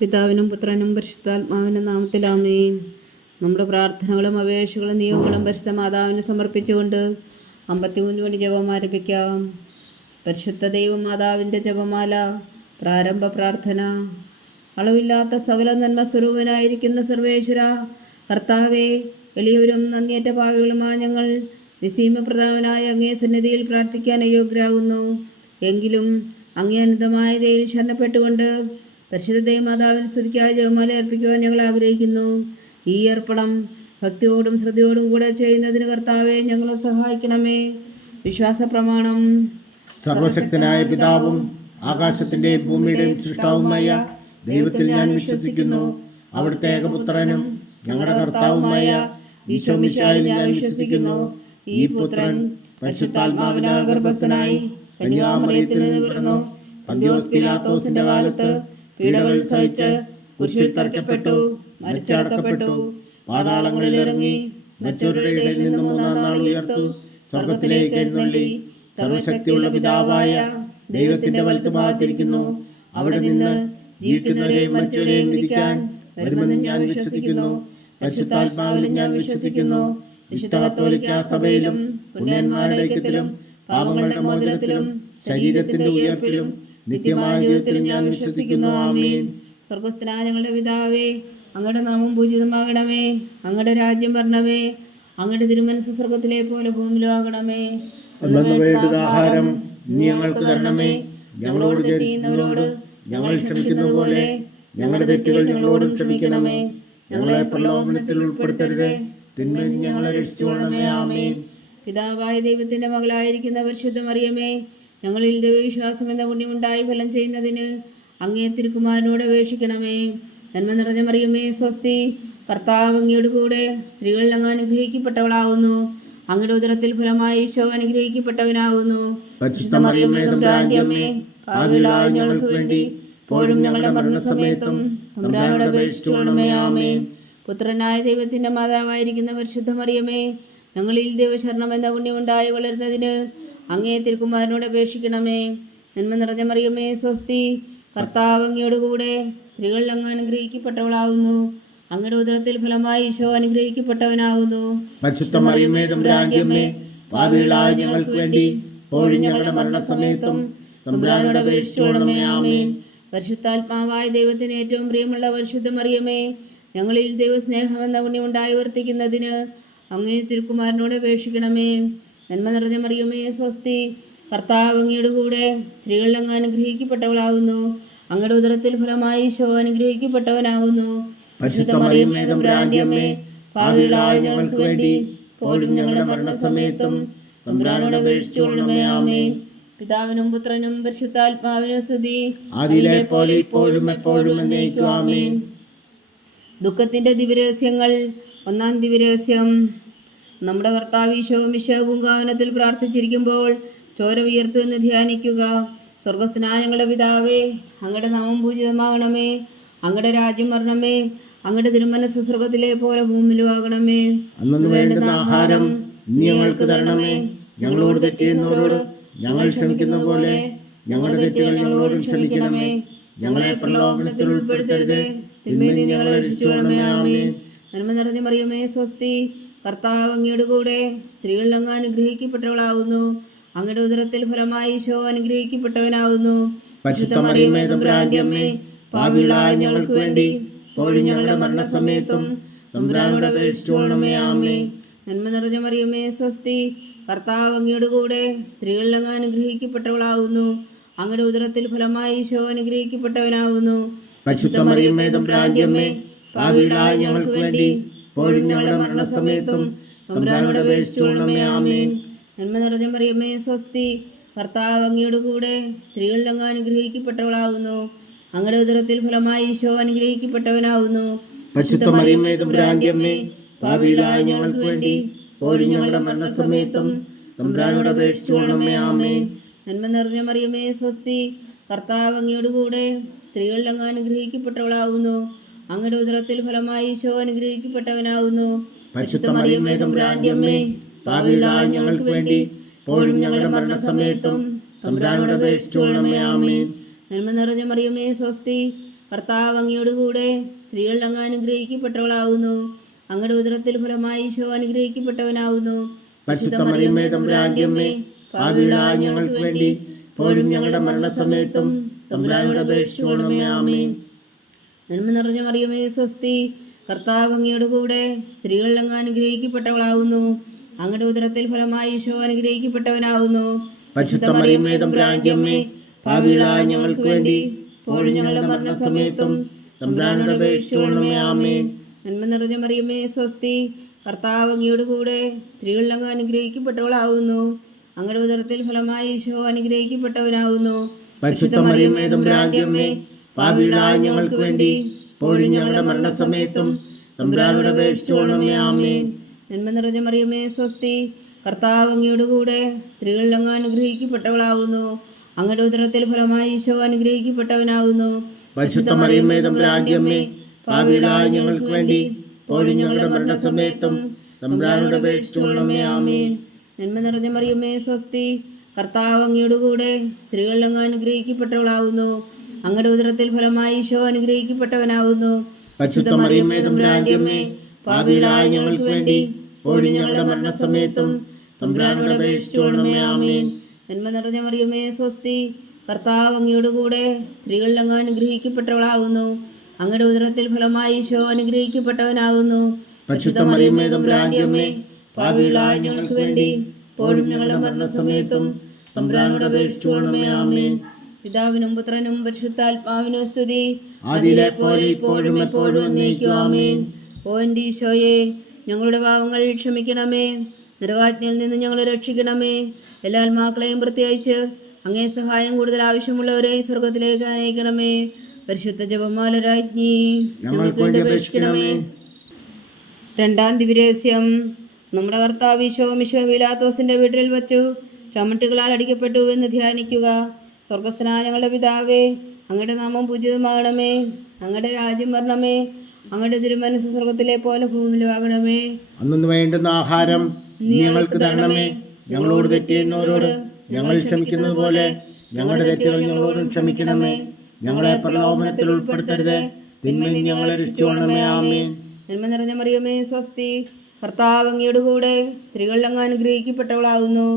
പിതാവിനും പുത്രനും പരിശുദ്ധാത്മാവിനും നാമത്തിൽ ആമേൻ. നമ്മുടെ പ്രാർത്ഥനകളും അപേക്ഷകളും നിയോഗങ്ങളും പരിശുദ്ധ മാതാവിന് സമർപ്പിച്ചുകൊണ്ട് 53 മണി ജപം ആരംഭിക്കാം. പരിശുദ്ധ ദൈവമാതാവിൻ്റെ ജപമാല. പ്രാരംഭ പ്രാർത്ഥന. അളവില്ലാത്ത സകല നന്മ സ്വരൂപനായിരിക്കുന്ന സർവേശ്വര കർത്താവേ, എളിയവരും നന്ദിയേറ്റ പാവികളുമായ ഞങ്ങൾ നിസ്സീമപ്രധാനനായ അങ്ങേ സന്നിധിയിൽ പ്രാർത്ഥിക്കാൻ അയോഗ്യരാകുന്നു. എങ്കിലും അങ്ങേ അനന്തമായ ദയയിൽ ശരണപ്പെട്ടുകൊണ്ട് പരിശുദ്ധ ദൈവമാതാവിന് സ്തുതിക്കായി ജപമാല അർപ്പിക്കുവാൻ ഞങ്ങൾ ആഗ്രഹിക്കുന്നു. ഈ അർപ്പണം ഭക്തിയോടും ശ്രദ്ധയോടും കൂടെ ചെയ്യുന്നതിന് കർത്താവെ ഞങ്ങളെ സഹായിക്കണമേ. വിശ്വാസ പ്രമാണം. സർവശക്തനായ പിതാവും ആകാശത്തിന്റെയും ഭൂമിയുടെയും സൃഷ്ടാവുമായ ദൈവത്തിൽ ഞാൻ വിശ്വസിക്കുന്നു. അവിടുത്തെ ഏകപുത്രനും ഞങ്ങളുടെ കർത്താവുമായ ഈശോ മിശിഹായിൽ ഞാൻ വിശ്വസിക്കുന്നു. ഈ പുത്രൻ പരിശുദ്ധാത്മാവിനാൽ ഗർഭസ്ഥനായി കന്യാമറിയത്തിൽ നിന്ന് പിറന്നു. പന്തിയോസ് പിലാത്തോസിന്റെ കാലത്ത് പീഡകൾ സഹിച്ച് കുരിശിൽ തറയ്ക്കപ്പെട്ടു, മരിച്ചടക്കപ്പെട്ടു, പാതാളങ്ങളിൽ ഇറങ്ങി, മരിച്ചവരുടെ ഇടയിൽ നിന്ന് 3-ാം നാൾ ഉയർത്തു, സ്വർഗത്തിലേക്ക് എഴുന്നള്ളി, സർവശക്തിയുള്ള പിതാവായ ദൈവത്തിന്റെ വലത്തുഭാഗത്തിരിക്കുന്നു. അവിടെ നിന്ന് ജീവിക്കുന്നവരെയും മരിച്ചവരെയും വിധിക്കാൻ വരുമെന്ന് ഞാൻ വിശ്വസിക്കുന്നു. പരിശുദ്ധാത്മാവിലും ഞാൻ വിശ്വസിക്കുന്നു. വിശുദ്ധ കത്തോലിക്കാ സഭയിലും പുണ്യന്മാരുടെ ഐക്യത്തിലും പാപങ്ങളുടെ മോചനത്തിലും ശരീരത്തിന്റെ ഉയർപ്പിലും നിത്യമായ ജീവിതത്തിലും ഞാൻ വിശ്വസിക്കുന്നു. ആമേൻ. സ്വർഗസ്ഥനായ ഞങ്ങളുടെ പിതാവേ, അങ്ങയുടെ നാമം പൂജിതമാകണമേ. അങ്ങയുടെ രാജ്യം വരണമേ. അങ്ങയുടെ തിരുമനസ്സ് സ്വർഗത്തിലെ പോലെ ഭൂമിയിലും ആകണമേ. ആഹാരം നീ ഞങ്ങൾക്ക് തരണമേ. ഞങ്ങളോട് തെറ്റ് ചെയ്യുന്നവരോട് ഞങ്ങൾ ക്ഷമിക്കുന്നത് പോലെ ഞങ്ങളുടെ തെറ്റുകൾ ഞങ്ങളോടും ക്ഷമിക്കണമേ. ഞങ്ങളെ പ്രലോഭനത്തിൽ ഉൾപ്പെടുത്തരുതേ, തിന്മയിൽ നിന്ന് ഞങ്ങളെ രക്ഷിച്ചുകൊള്ളണമേ. ആമേൻ. പിതാവായ ദൈവത്തിന്റെ മകളായിരിക്കുന്ന പരിശുദ്ധ മറിയമേ, ഞങ്ങളിൽ ദൈവവിശ്വാസം എന്ന പുണ്യമുണ്ടായി ഫലം ചെയ്യുന്നതിന് അങ്ങേ തിരുക്കുമാരനോട് അപേക്ഷിക്കണമേ. നന്മ നിറഞ്ഞ മറിയമേ, സ്വസ്തി. കർത്താവ് അങ്ങയുടെ കൂടെ സ്ത്രീകളിൽ അങ്ങ് അനുഗ്രഹിക്കപ്പെട്ടവളാവുന്നു. അങ്ങയുടെ ഉദരത്തിൽ ഫലമായി ഈശോ അനുഗ്രഹിക്കപ്പെട്ടവനാവുന്നു. പരിശുദ്ധ മറിയമേ, തമ്പുരാന്റെ അമ്മേ, പാപികളായ ഞങ്ങൾക്ക് വേണ്ടി ഇപ്പോഴും ഞങ്ങളുടെ മരണസമയത്തും തമ്പുരാനോട് അപേക്ഷിച്ചുകൊള്ളണമേ. ആമേൻ. പുത്രനായ ദൈവത്തിന്റെ മാതാവായിരിക്കുന്ന പരിശുദ്ധ മറിയമേ, ഞങ്ങളിൽ ദൈവശരണം എന്ന പുണ്യമുണ്ടായി വളരുന്നതിന് അങ്ങേ തിരുക്കുമാരനോട് അപേക്ഷിക്കണമേ. നന്മ നിറഞ്ഞ മറിയമേ, സ്വസ്തി. കർത്താവ് അങ്ങയോട് കൂടെ സ്ത്രീകളിൽ അങ്ങ് അനുഗ്രഹിക്കപ്പെട്ടവളാവുന്നു. അങ്ങയുടെ ഉദരത്തിൽ ഫലമായി ഈശോ അനുഗ്രഹിക്കപ്പെട്ടവനാവുന്നു. പരിശുദ്ധ മറിയമേ, തമ്പുരാന്റെ അമ്മേ, പാപികളായ ഞങ്ങൾക്ക് വേണ്ടി ഇപ്പോഴും ഞങ്ങളുടെ മരണസമയത്തും തമ്പുരാനോട് അപേക്ഷിച്ചുകൊള്ളണമേ. ആമേൻ. പരിശുദ്ധാത്മാവായ ദൈവത്തിന് ഏറ്റവും പ്രിയമുള്ള പരിശുദ്ധ മറിയമേ, ഞങ്ങളിൽ ദൈവസ്നേഹം എന്ന പുണ്യമുണ്ടായി വർത്തിക്കുന്നതിന് അങ്ങേ തിരുക്കുമാരനോട് അപേക്ഷിക്കണമേ. നന്മ നിറഞ്ഞ മറിയമേ, സ്വസ്തി. കർത്താവ് അങ്ങയുടെ കൂടെ സ്ത്രീകളിൽ അങ്ങ് അനുഗ്രഹിക്കപ്പെട്ടവളാവുന്നു. അങ്ങയുടെ ഉദരത്തിൽ ഫലമായി ഈശോ അനുഗ്രഹിക്കപ്പെട്ടവനാകുന്നു. പരിശുദ്ധ മറിയമേ, തമ്പുരാന്റെ അമ്മേ, പാപികളായ ഞങ്ങൾക്ക് വേണ്ടി ഇപ്പോഴും ഞങ്ങളുടെ മരണസമയത്തും തമ്പുരാനോട് അപേക്ഷിച്ചുകൊള്ളണമേ. ആമേൻ. പിതാവിനും പുത്രനും പരിശുദ്ധാത്മാവിനും സ്തുതി. ആദിയിലെ പോലെ ഇപ്പോഴും എപ്പോഴും എന്നേക്കും. ആമേൻ. ദുഃഖത്തിന്റെ ദിവ്യരഹസ്യങ്ങൾ. 1-ാം ദിവ്യരഹസ്യം. നമ്മുടെ കർത്താവ് ഈശോ മിശിഹാ പൂങ്കാവനത്തിൽ പ്രാർത്ഥിച്ചിരിക്കുമ്പോൾ ചോര ഉയർത്തു എന്ന് ധ്യാനിക്കുക. സ്വർഗസ്ഥനായ ഞങ്ങളുടെ പിതാവേ, അങ്ങയുടെ നാമം പൂജിതമാകണമേ. അങ്ങയുടെ രാജ്യം വരണമേ. അങ്ങയുടെ തിരുമനസ്സ് സ്വർഗത്തിലെ പോലെ ഭൂമിയിലും ആകണമേ. അന്നു വേണ്ടുന്ന ആഹാരം നീ ഞങ്ങൾക്ക് തരണമേ. ഞങ്ങളോട് തെറ്റ് ചെയ്യുന്നവരോട് ഞങ്ങൾ ക്ഷമിക്കുന്ന പോലെ ഞങ്ങളുടെ തെറ്റുകൾ ഞങ്ങളോടും ക്ഷമിക്കണമേ. ഞങ്ങളെ പ്രലോഭനത്തിൽ ഉൾപ്പെടുത്തരുതേ, തിന്മയിൽ നിന്ന് ഞങ്ങളെ രക്ഷിച്ചുകൊള്ളണമേ. ആമേൻ. നന്മ നിറഞ്ഞ മറിയമേ, സ്വസ്തി. കർത്താവ് അങ്ങയുടെ കൂടെ സ്ത്രീകളിൽ അങ്ങ് അനുഗ്രഹിക്കപ്പെട്ടവളാവുന്നു. അങ്ങയുടെ ഉദരത്തിൽ ഫലമായി ഈശോ അനുഗ്രഹിക്കപ്പെട്ടവനാവുന്നു. പരിശുദ്ധ മറിയമേ, തമ്പുരാന്റെ അമ്മേ, പാപികളായ ഞങ്ങൾക്ക് വേണ്ടി ഇപ്പോഴും ഞങ്ങളുടെ മരണസമയത്തും തമ്പുരാനോട് അപേക്ഷിച്ചുകൊള്ളണമേ. ആമേൻ. നന്മ നിറഞ്ഞ മറിയമേ, സ്വസ്തി. കർത്താവ് അങ്ങയുടെ കൂടെ സ്ത്രീകളിൽ അങ്ങ് അനുഗ്രഹിക്കപ്പെട്ടവളാവുന്നു. അങ്ങയുടെ ഉദരത്തിൽ ഫലമായി ഈശോ അനുഗ്രഹിക്കപ്പെട്ടവനാവുന്നു. പരിശുദ്ധ മറിയമേ, തമ്പുരാന്റെ അമ്മേ, പാപികളായ ഞങ്ങൾക്ക് വേണ്ടി ഇപ്പോഴും ഞങ്ങളുടെ മരണസമയത്തും തമ്പുരാനോട് അപേക്ഷിച്ചുകൊള്ളണമേ. ആമേൻ. നന്മ നിറഞ്ഞ മറിയമേ, സ്വസ്തി. കർത്താവ് അങ്ങയുടെ കൂടെ സ്ത്രീകളിൽ അങ്ങ് അനുഗ്രഹിക്കപ്പെട്ടവളാവുന്നു. അങ്ങയുടെ ഉദരത്തിൽ ഫലമായി ഈശോ അനുഗ്രഹിക്കപ്പെട്ടവനാവുന്നു. പരിശുദ്ധ മറിയമേ, തമ്പുരാന്റെ അമ്മേ, പാപികളായ ഞങ്ങൾക്ക് വേണ്ടി ഇപ്പോഴും ഞങ്ങളുടെ മരണസമയത്തും തമ്പുരാനോട് അപേക്ഷിച്ചുകൊള്ളണമേ. ആമേൻ. നന്മ നിറഞ്ഞ മറിയമേ, സ്വസ്തി. കർത്താവ് അങ്ങയുടെ കൂടെ സ്ത്രീകളിൽ അങ്ങ് അനുഗ്രഹിക്കപ്പെട്ടവളാവുന്നു. അങ്ങയുടെ ഉദരത്തിൽ ഫലമായി ഈശോ അനുഗ്രഹിക്കപ്പെട്ടവനാവുന്നു. പരിശുദ്ധ മറിയമേ, തമ്പുരാന്റെ അമ്മേ, പാപികളായ ഞങ്ങൾക്ക് വേണ്ടി ഇപ്പോഴും ഞങ്ങളുടെ മരണസമയത്തും തമ്പുരാനോട് അപേക്ഷിച്ചുകൊള്ളണമേ. ആമേൻ. നന്മ നിറഞ്ഞ മറിയമേ, സ്വസ്തി. കർത്താവ് അങ്ങയോട് കൂടെ സ്ത്രീകളിൽ അങ്ങ് അനുഗ്രഹിക്കപ്പെട്ടവളാവുന്നു. അങ്ങയുടെ ഉദരത്തിൽ ഫലമായി ഈശോ അനുഗ്രഹിക്കപ്പെട്ടവനാവുന്നു. പരിശുദ്ധ മറിയമേ തമ്പുരാന്റെ അമ്മേ, പാപികളായ ഞങ്ങൾക്ക് വേണ്ടി ഇപ്പോഴും ഞങ്ങളുടെ മരണസമയത്തും തമ്പുരാനോട് അപേക്ഷിച്ചുകൊള്ളണമേ. ആമേൻ. നന്മ നിറഞ്ഞ മറിയമേ സ്വസ്തി, കർത്താവ് അങ്ങയോട് കൂടെ സ്ത്രീകളിൽ അങ്ങ് അനുഗ്രഹിക്കപ്പെട്ടവളാവുന്നു. അങ്ങയുടെ ഉദരത്തിൽ ഫലമായി ഈശോ അനുഗ്രഹിക്കപ്പെട്ടവനാവുന്നു. പരിശുദ്ധ മറിയമേ തമ്പുരാന്റെ അമ്മേ, പാപികളായ ഞങ്ങൾക്ക് വേണ്ടി ഇപ്പോഴും ഞങ്ങളുടെ മരണസമയത്തും തമ്പുരാനോട് അപേക്ഷിച്ചുകൊള്ളണമേ. ആമേൻ. നന്മ നിറഞ്ഞ മറിയമേ സ്വസ്തി, കർത്താവ് അങ്ങയോട് കൂടെ സ്ത്രീകളിൽ അങ്ങ് അനുഗ്രഹിക്കപ്പെട്ടവളാവുന്നു. അങ്ങയുടെ ഉദരത്തിൽ ഫലമായി ഈശോ അനുഗ്രഹിക്കപ്പെട്ടവനാവുന്നു. പരിശുദ്ധ മറിയമേ തമ്പുരാന്റെ അമ്മേ, പാപികളായ ഞങ്ങൾക്ക് വേണ്ടി ഇപ്പോഴും ഞങ്ങളുടെ മരണസമയത്തും തമ്പുരാനോട് അപേക്ഷിച്ചുകൊള്ളണമേ. ആമേൻ. നന്മ നിറഞ്ഞ മറിയമേ സ്വസ്തി, കർത്താവ് അങ്ങയോട് കൂടെ സ്ത്രീകളിൽ അങ്ങ് അനുഗ്രഹിക്കപ്പെട്ടവളാവുന്നു. അങ്ങയുടെ ഉദരത്തിൽ ഫലമായി ഈശോ അനുഗ്രഹിക്കപ്പെട്ടവനാവുന്നു. പരിശുദ്ധ മറിയമേ തമ്പുരാന്റെ അമ്മേ, പാപികളായ ഞങ്ങൾക്ക് വേണ്ടി ഇപ്പോഴും ഞങ്ങളുടെ മരണസമയത്തും തമ്പുരാനോട് അപേക്ഷിച്ചുകൊള്ളണമേ. ആമേൻ. നന്മ നിറഞ്ഞ മറിയമേ സ്വസ്തി, കർത്താവ് അങ്ങയോട് കൂടെ സ്ത്രീകളിൽ അങ്ങ് അനുഗ്രഹിക്കപ്പെട്ടവളാവുന്നു. അങ്ങയുടെ ഉദരത്തിൽ ഫലമായി ഈശോ അനുഗ്രഹിക്കപ്പെട്ടവനാവുന്നു. പരിശുദ്ധ മറിയമേ തമ്പുരാന്റെ അമ്മേ, പാപികളായ ഞങ്ങൾക്ക് വേണ്ടി ഇപ്പോഴും ഞങ്ങളുടെ മരണസമയത്തും തമ്പുരാനോട് അപേക്ഷിച്ചുകൊള്ളണമേ. ആമേൻ. നന്മ നിറഞ്ഞ മറിയമേ സ്വസ്തി, കർത്താവ് അങ്ങയോട് കൂടെ സ്ത്രീകളിൽ അങ്ങ് അനുഗ്രഹിക്കപ്പെട്ടവളാവുന്നു. അങ്ങയുടെ ഉദരത്തിൽ ഫലമായി ഈശോ അനുഗ്രഹിക്കപ്പെട്ടവനാവുന്നു. പരിശുദ്ധ മറിയമേ തമ്പുരാന്റെ അമ്മേ, പാപികളായ ഞങ്ങൾക്ക് വേണ്ടി ഇപ്പോഴും ഞങ്ങളുടെ മരണസമയത്തും തമ്പുരാനോട് അപേക്ഷിച്ചുകൊള്ളണമേ. ആമേൻ. പിതാവിനും പുത്രനും പരിശുദ്ധാത്മാവിനും സ്തുതി, അതിലെ പോലെ ഇപ്പോഴും എപ്പോഴും എന്നേക്കും. ആമേൻ. ഓ എൻ്റെ ഈശോയെ, ഞങ്ങളുടെ പാവങ്ങൾ ക്ഷമിക്കണമേ. നരകാജ്ഞയിൽ നിന്ന് ഞങ്ങളെ രക്ഷിക്കണമേ. എല്ലാ ആത്മാക്കളെയും പ്രത്യേകിച്ച് അങ്ങേ സഹായം കൂടുതൽ ആവശ്യമുള്ളവരെ സ്വർഗത്തിലേക്ക് അനയിക്കണമേ. പരിശുദ്ധ ജപമാല രാജ്ഞി, ഞങ്ങൾക്ക് വേണ്ടി അപേക്ഷിക്കണമേ. രണ്ടാം ദിവ്യരഹസ്യം. നമ്മുടെ കർത്താവ് ഈശോ മിശിഹാ പീലാത്തോസിന്റെ വീട്ടിൽ വച്ചു ചമ്മട്ടുകളാൽ അടിക്കപ്പെട്ടു എന്ന് ധ്യാനിക്കുക. സ്വർഗസ്ഥനായ ഞങ്ങളുടെ പിതാവേ, അങ്ങയുടെ നാമം പൂജിതമാകണമേ. അങ്ങയുടെ രാജ്യം വരണമേ. അങ്ങയുടെ തിരുമനസ്സ് സ്വർഗത്തിലെ പോലെ ഭൂമിയിലും ആകണമേ. അന്നു വേണ്ടുന്ന ആഹാരം ഞങ്ങൾക്ക് തരണമേ. ഞങ്ങളോട് തെറ്റ് ചെയ്യുന്നവരോട് ഞങ്ങൾ ക്ഷമിക്കുന്നത് പോലെ ഞങ്ങളുടെ തെറ്റുകൾ ഞങ്ങളോടും ക്ഷമിക്കണമേ. ഞങ്ങളെ പ്രലോഭനത്തിൽ ഉൾപ്പെടുത്തരുത്, തിന്മയിൽ നിന്ന് ഞങ്ങളെ രക്ഷിച്ചുകൊള്ളണമേ. ആമേൻ. നന്മ നിറഞ്ഞ മറിയമേ സ്വസ്തി, കർത്താവ് അങ്ങയുടെ കൂടെ സ്ത്രീകളിൽ അങ്ങ് അനുഗ്രഹിക്കപ്പെട്ടവളാകുന്നു.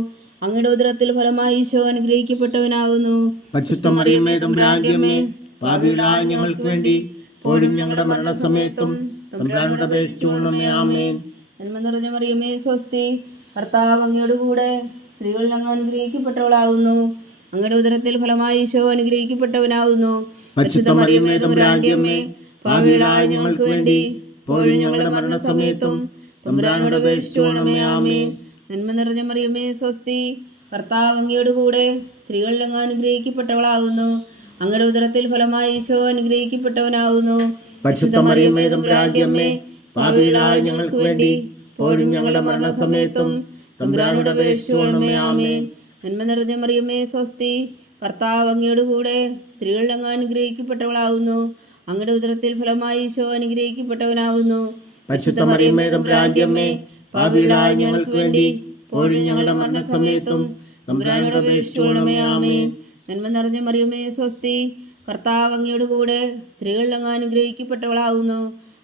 അങ്ങയുടെ ഉദരത്തിൽ ഫലമായി ഈശോ അനുഗ്രഹിക്കപ്പെട്ടവനാകുന്നു. പരിശുദ്ധ മറിയമേ തമ്പുരാന്റെ അമ്മേ, പാപികളായ ഞങ്ങൾക്ക് വേണ്ടി ഇപ്പോഴും ഞങ്ങളുടെ മരണസമയത്തും തമ്പുരാനോട് അപേക്ഷിച്ചുകൊള്ളണമേ. ആമേൻ. നന്മ നിറഞ്ഞ മറിയമേ സ്വസ്തി, കർത്താവ് അങ്ങയുടെ കൂടെ സ്ത്രീകളിൽ അങ്ങ് അനുഗ്രഹിക്കപ്പെട്ടവളാകുന്നു. അങ്ങയുടെ ഉദരത്തിൽ ഫലമായി ഈശോ അനുഗ്രഹിക്കപ്പെട്ടവനാകുന്നു. പരിശുദ്ധ മറിയമേ തമ്പുരാന്റെ അമ്മേ, പാപികളായ ഞങ്ങൾക്ക് വേണ്ടി ഇപ്പോഴും ഞങ്ങളുടെ മരണസമയത്തും തമ്പുരാനോട് അപേക്ഷിച്ചുകൊള്ളണമേ. ആമേൻ. നന്മ നിറഞ്ഞ മറിയമേ സ്വസ്തി, കർത്താവ് അങ്ങയുടെ കൂടെ സ്ത്രീകളിൽ അങ്ങ് അനുഗ്രഹിക്കപ്പെട്ടവളാകുന്നു. അങ്ങയുടെ ഉദരത്തിൽ ഫലമായി ഈശോ അനുഗ്രഹിക്കപ്പെട്ടവനാകുന്നു. പരിശുദ്ധ മറിയമേ തമ്പുരാന്റെ അമ്മേ, പാപികളായ ഞങ്ങൾക്ക് വേണ്ടി ഇപ്പോഴും ഞങ്ങളുടെ മരണസമയത്തും തമ്പുരാനോട് അപേക്ഷിച്ചുകൊള്ളണമേ. ആമേൻ. നന്മ നിറഞ്ഞ മറിയമേ സ്വസ്തി, കർത്താവ് അങ്ങയുടെ കൂടെ സ്ത്രീകളിൽ അങ്ങ് അനുഗ്രഹിക്കപ്പെട്ടവളാകുന്നു. അങ്ങയുടെ ഉദരത്തിൽ ഫലമായി ഈശോ അനുഗ്രഹിക്കപ്പെട്ടവനാകുന്നു. പരിശുദ്ധ മറിയമേ തമ്പുരാന്റെ അമ്മേ, പാപികളായ ഞങ്ങൾക്ക് വേണ്ടി ഇപ്പോഴും ഞങ്ങളുടെ മരണസമയത്തും തമ്പുരാനോട് അപേക്ഷിച്ചുകൊള്ളണമേ. ആമേൻ. നന്മ നിറഞ്ഞ മറിയമേ സ്വസ്തി, കർത്താവ് അങ്ങയുടെ കൂടെ സ്ത്രീകളിൽ അങ്ങ് അനുഗ്രഹിക്കപ്പെട്ടവളാകുന്നു.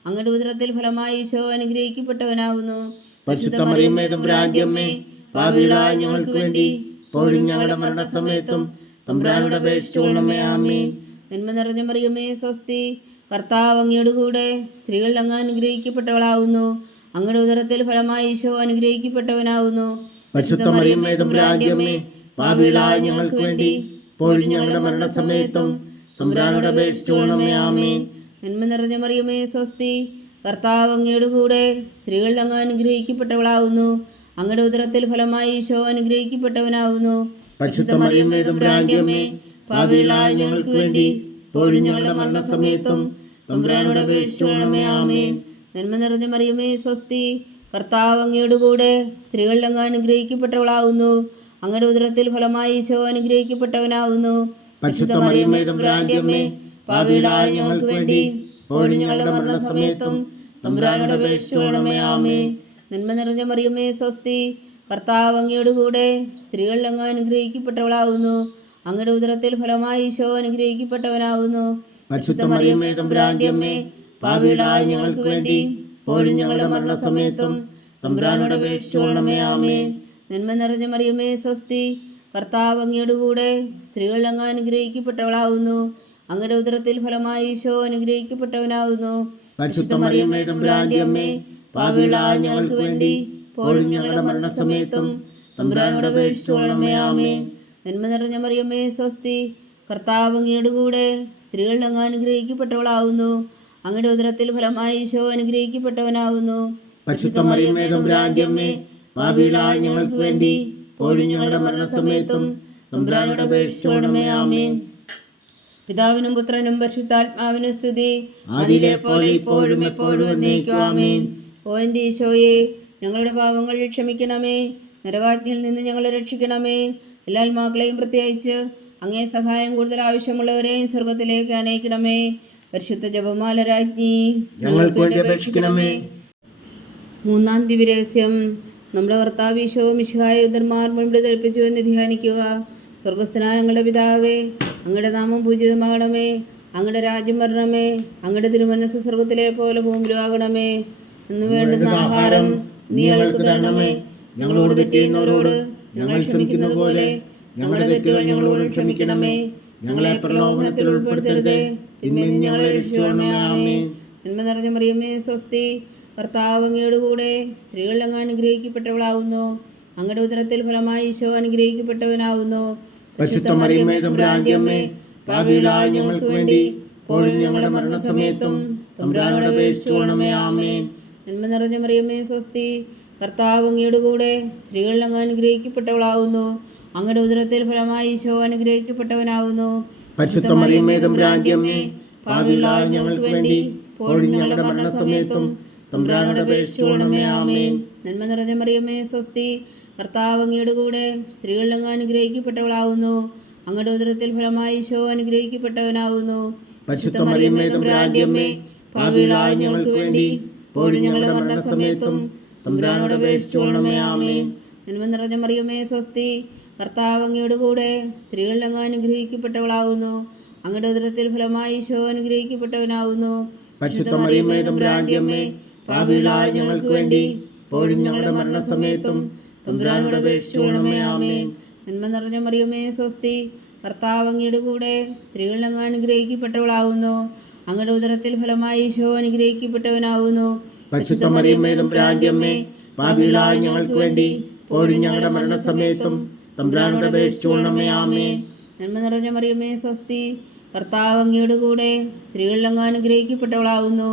അങ്ങയുടെ ഉദരത്തിൽ ഫലമായി ഈശോ അനുഗ്രഹിക്കപ്പെട്ടവനാകുന്നു. പരിശുദ്ധ മറിയമേ തമ്പുരാന്റെ അമ്മേ, പാപികളായ ഞങ്ങൾക്ക് വേണ്ടി ഇപ്പോഴും ഞങ്ങളുടെ മരണസമയത്തും തമ്പുരാനോട് അപേക്ഷിച്ചുകൊള്ളണമേ. ആമേൻ. നന്മ നിറഞ്ഞ മറിയമേ സ്വസ്തി, കർത്താവ് അങ്ങയുടെ കൂടെ സ്ത്രീകളിൽ അങ്ങ് അനുഗ്രഹിക്കപ്പെട്ടവളാകുന്നു. അങ്ങയുടെ ഉദരത്തിൽ ഫലമായി ഈശോ അനുഗ്രഹിക്കപ്പെട്ടവനാകുന്നു. പരിശുദ്ധ മറിയമേ തമ്പുരാന്റെ അമ്മേ, പാപികളായ ഞങ്ങൾക്ക് വേണ്ടി ഇപ്പോഴും ഞങ്ങളുടെ മരണസമയത്തും തമ്പുരാനോട് അപേക്ഷിച്ചുകൊള്ളണമേ. ആമേൻ. നന്മ നിറഞ്ഞ മറിയമേ സ്വസ്തി, കർത്താവ് അങ്ങയുടെ കൂടെ സ്ത്രീകളിൽ അങ്ങ് അനുഗ്രഹിക്കപ്പെട്ടവളാകുന്നു. അങ്ങയുടെ ഉദരത്തിൽ ഫലമായി ഈശോ അനുഗ്രഹിക്കപ്പെട്ടവനാകുന്നു. പരിശുദ്ധ മറിയമേ തമ്പുരാന്റെ അമ്മേ, പാപികളായ ഞങ്ങൾക്ക് വേണ്ടി ഇപ്പോഴും ഞങ്ങളുടെ മരണസമയത്തും തമ്പുരാനോട് അപേക്ഷിച്ചുകൊള്ളണമേ. ആമേൻ. നന്മ നിറഞ്ഞ മറിയമേ സ്വസ്തി, കർത്താവ് അങ്ങയുടെ കൂടെ സ്ത്രീകളിൽ അങ്ങ് അനുഗ്രഹിക്കപ്പെട്ടവളാകുന്നു. അങ്ങയുടെ ഉദരത്തിൽ ഫലമായി ഈശോ അനുഗ്രഹിക്കപ്പെട്ടവനാകുന്നു. പരിശുദ്ധ മറിയമേ തമ്പുരാന്റെ അമ്മേ, പാപികളായ ഞങ്ങൾക്ക് വേണ്ടി ഇപ്പോഴും ഞങ്ങളുടെ മരണസമയത്തും തമ്പുരാനോട് അപേക്ഷിച്ചുകൊള്ളണമേ. ആമേൻ. നന്മ നിറഞ്ഞ മറിയമേ സ്വസ്തി, കർത്താവ് അങ്ങയുടെ കൂടെ സ്ത്രീകളിൽ അങ്ങ് അനുഗ്രഹിക്കപ്പെട്ടവളാകുന്നു. അങ്ങയുടെ ഉദരത്തിൽ ഫലമായി ഈശോ അനുഗ്രഹിക്കപ്പെട്ടവനാകുന്നു. പരിശുദ്ധ മറിയമേ തമ്പുരാന്റെ അമ്മേ, പാപികളായ ഞങ്ങൾക്ക് വേണ്ടി ഇപ്പോഴും ഞങ്ങളുടെ മരണസമയത്തും തമ്പുരാനോട് അപേക്ഷിച്ചുകൊള്ളണമേ. ആമേൻ. നന്മ നിറഞ്ഞ മറിയമേ സ്വസ്തി, കർത്താവ് അങ്ങയുടെ കൂടെ സ്ത്രീകൾ അങ്ങ് അനുഗ്രഹിക്കപ്പെട്ടവളാവുന്നു. അങ്ങയുടെ ഉദരത്തിൽ ഫലമായി ഈശോ അനുഗ്രഹിക്കപ്പെട്ടവനാവുന്നു. പരിശുദ്ധ മറിയമേ തമ്പുരാന്റെ അമ്മേ, പാപികളായ ഞങ്ങൾക്ക് വേണ്ടി ഇപ്പോഴും ഞങ്ങളുടെ മരണസമയത്തും തമ്പുരാനോട് അപേക്ഷിച്ചുകൊള്ളണമേ. ആമേൻ. നന്മ നിറഞ്ഞ മറിയമേ സ്വസ്തി, കർത്താവ് അങ്ങയുടെ കൂടെ സ്ത്രീകൾ അങ്ങ് അനുഗ്രഹിക്കപ്പെട്ടവളാവുന്നു. അങ്ങയുടെ ഉദരത്തിൽ ഫലമായി ഈശോ അനുഗ്രഹിക്കപ്പെട്ടവനാവുന്നു. പരിശുദ്ധ മറിയമേ തമ്പുരാന്റെ അമ്മേ, പാപികളായ ഞങ്ങൾക്ക് വേണ്ടി ഇപ്പോഴും ഞങ്ങളുടെ മരണസമയത്തും തമ്പുരാനോട് അപേക്ഷിച്ചുകൊള്ളണമേ. ആമേൻ. പിതാവിനും പുത്രനും പരിശുദ്ധാത്മാവിനും സ്തുതി, ആദിയിലെ പോലെ ഇപ്പോഴും എപ്പോഴും എന്നേക്കും. ആമേൻ. ഓ എൻ്റെ ഈശോയെ, ഞങ്ങളുടെ പാപങ്ങൾ ക്ഷമിക്കണമേ, നരകാജ്ഞയിൽ നിന്ന് ഞങ്ങളെ രക്ഷിക്കണമേ. എല്ലാ ആത്മാക്കളെയും പ്രത്യേകിച്ച് അങ്ങേ സഹായം കൂടുതൽ ആവശ്യമുള്ളവരെയും സ്വർഗത്തിലേക്ക് അനയിക്കണമേ. പരിശുദ്ധ ജപമാല രാജ്ഞി, ഞങ്ങൾക്ക് വേണ്ടി അപേക്ഷിക്കണമേ. മൂന്നാം ദിവ്യരഹസ്യം. നമ്മുടെ കർത്താവ് ഈശോ മിശിഹായ യുദ്ധന്മാർ മുൻപിൽ ധരിപ്പിച്ചു എന്ന് ധ്യാനിക്കുക. സ്വർഗസ്ഥനായ ഞങ്ങളുടെ പിതാവേ, അങ്ങയുടെ നാമം പൂജിതമാകണമേ, അങ്ങയുടെ രാജ്യം വരണമേ, അങ്ങയുടെ തിരുമനസ്സ് സ്വർഗത്തിലെ പോലെ ഭൂമിയിലും ആകണമേ. ഇന്ന് വേണ്ടുന്ന ആഹാരം നീ ഞങ്ങൾക്ക് തരണമേ. ഞങ്ങളോട് തെറ്റ് ചെയ്യുന്നവരോട് ഞങ്ങൾ ക്ഷമിക്കുന്നത് പോലെ ഞങ്ങളുടെ തെറ്റുകൾ ഞങ്ങളോടും ക്ഷമിക്കണമേ. ഞങ്ങളെ പ്രലോഭനത്തിൽ ഉൾപ്പെടുത്തരുതേ, തിന്മയിൽ നിന്ന് ഞങ്ങളെ രക്ഷിക്കണമേ. ആമേൻ. നന്മ നിറഞ്ഞ മറിയമേ സ്വസ്തി, കർത്താവ് അങ്ങയുടെ കൂടെ സ്ത്രീകൾ അങ്ങ് അനുഗ്രഹിക്കപ്പെട്ടവളാവുന്നു. അങ്ങയുടെ ഉദരത്തിൽ ഫലമായി ഈശോ അനുഗ്രഹിക്കപ്പെട്ടവനാവുന്നു. പരിശുദ്ധ മറിയമേ തമ്പുരാന്റെ അമ്മേ, പാപികളായ ഞങ്ങൾക്ക് വേണ്ടി ഇപ്പോഴും ഞങ്ങളുടെ മരണസമയത്തും തമ്പുരാനോട് അപേക്ഷിച്ചുകൊള്ളണമേ. ആമേൻ. നന്മ നിറഞ്ഞ മറിയമേ സ്വസ്തി, കർത്താവ് അങ്ങയുടെ കൂടെ സ്ത്രീകൾ അങ്ങ് അനുഗ്രഹിക്കപ്പെട്ടവളാവുന്നു. അങ്ങയുടെ ഉദരത്തിൽ ഫലമായി ഈശോ അനുഗ്രഹിക്കപ്പെട്ടവനാവുന്നു. പരിശുദ്ധ മറിയമേ തമ്പുരാന്റെ അമ്മേ, പാപികളായ ഞങ്ങൾക്ക് വേണ്ടി ഇപ്പോഴും ഞങ്ങളുടെ മരണസമയത്തും തമ്പുരാനോട് അപേക്ഷിച്ചുകൊള്ളണമേ. ആമേൻ. നന്മ നിറഞ്ഞ മറിയമേ സ്വസ്തി, കർത്താവ് അങ്ങയുടെ കൂടെ സ്ത്രീകൾ അങ്ങ് അനുഗ്രഹിക്കപ്പെട്ടവളാവുന്നു. അങ്ങയുടെ ഉദരത്തിൽ ഫലമായി ഈശോ അനുഗ്രഹിക്കപ്പെട്ടവനാവുന്നു. പരിശുദ്ധ മറിയമേ തമ്പുരാന്റെ അമ്മേ, പാപികളായ ഞങ്ങൾക്ക് വേണ്ടി ഇപ്പോഴും ഞങ്ങളുടെ മരണസമയത്തും തമ്പുരാനോട് അപേക്ഷിച്ചുകൊള്ളണമേ. ആമേൻ. നന്മ നിറഞ്ഞ മറിയമേ സ്വസ്തി, കർത്താവ് അങ്ങയുടെ കൂടെ സ്ത്രീകൾ അങ്ങ് അനുഗ്രഹിക്കപ്പെട്ടവളാവുന്നു. അങ്ങയുടെ ഉദരത്തിൽ ഫലമായി ഈശോ അനുഗ്രഹിക്കപ്പെട്ടവനാവുന്നു. പരിശുദ്ധ മറിയമേ തമ്പുരാന്റെ അമ്മേ, പാപികളായ ഞങ്ങൾക്ക് വേണ്ടി ഇപ്പോഴും ഞങ്ങളുടെ മരണസമയത്തും തമ്പുരാനോട് അപേക്ഷിച്ചുകൊള്ളണമേ. ആമേൻ. നന്മ നിറഞ്ഞ മറിയമേ സ്വസ്തി, കർത്താവ് അങ്ങയുടെ കൂടെ സ്ത്രീകൾ അങ്ങ് അനുഗ്രഹിക്കപ്പെട്ടവളാവുന്നു. അങ്ങയുടെ ഉദരത്തിൽ ഫലമായി ഈശോ അനുഗ്രഹിക്കപ്പെട്ടവനാവുന്നു. പരിശുദ്ധ മറിയമേ തമ്പുരാന്റെ അമ്മേ, പാപികളായ ഞങ്ങൾക്ക് വേണ്ടി ഇപ്പോഴും ഞങ്ങളുടെ മരണസമയത്തും തമ്പുരാനോട് അപേക്ഷിച്ചുകൊള്ളണമേ. ആമേൻ. നന്മ നിറഞ്ഞ മറിയമേ സ്വസ്തി, കർത്താവ് അങ്ങയുടെ കൂടെ സ്ത്രീകൾ അങ്ങ് അനുഗ്രഹിക്കപ്പെട്ടവളാവുന്നു.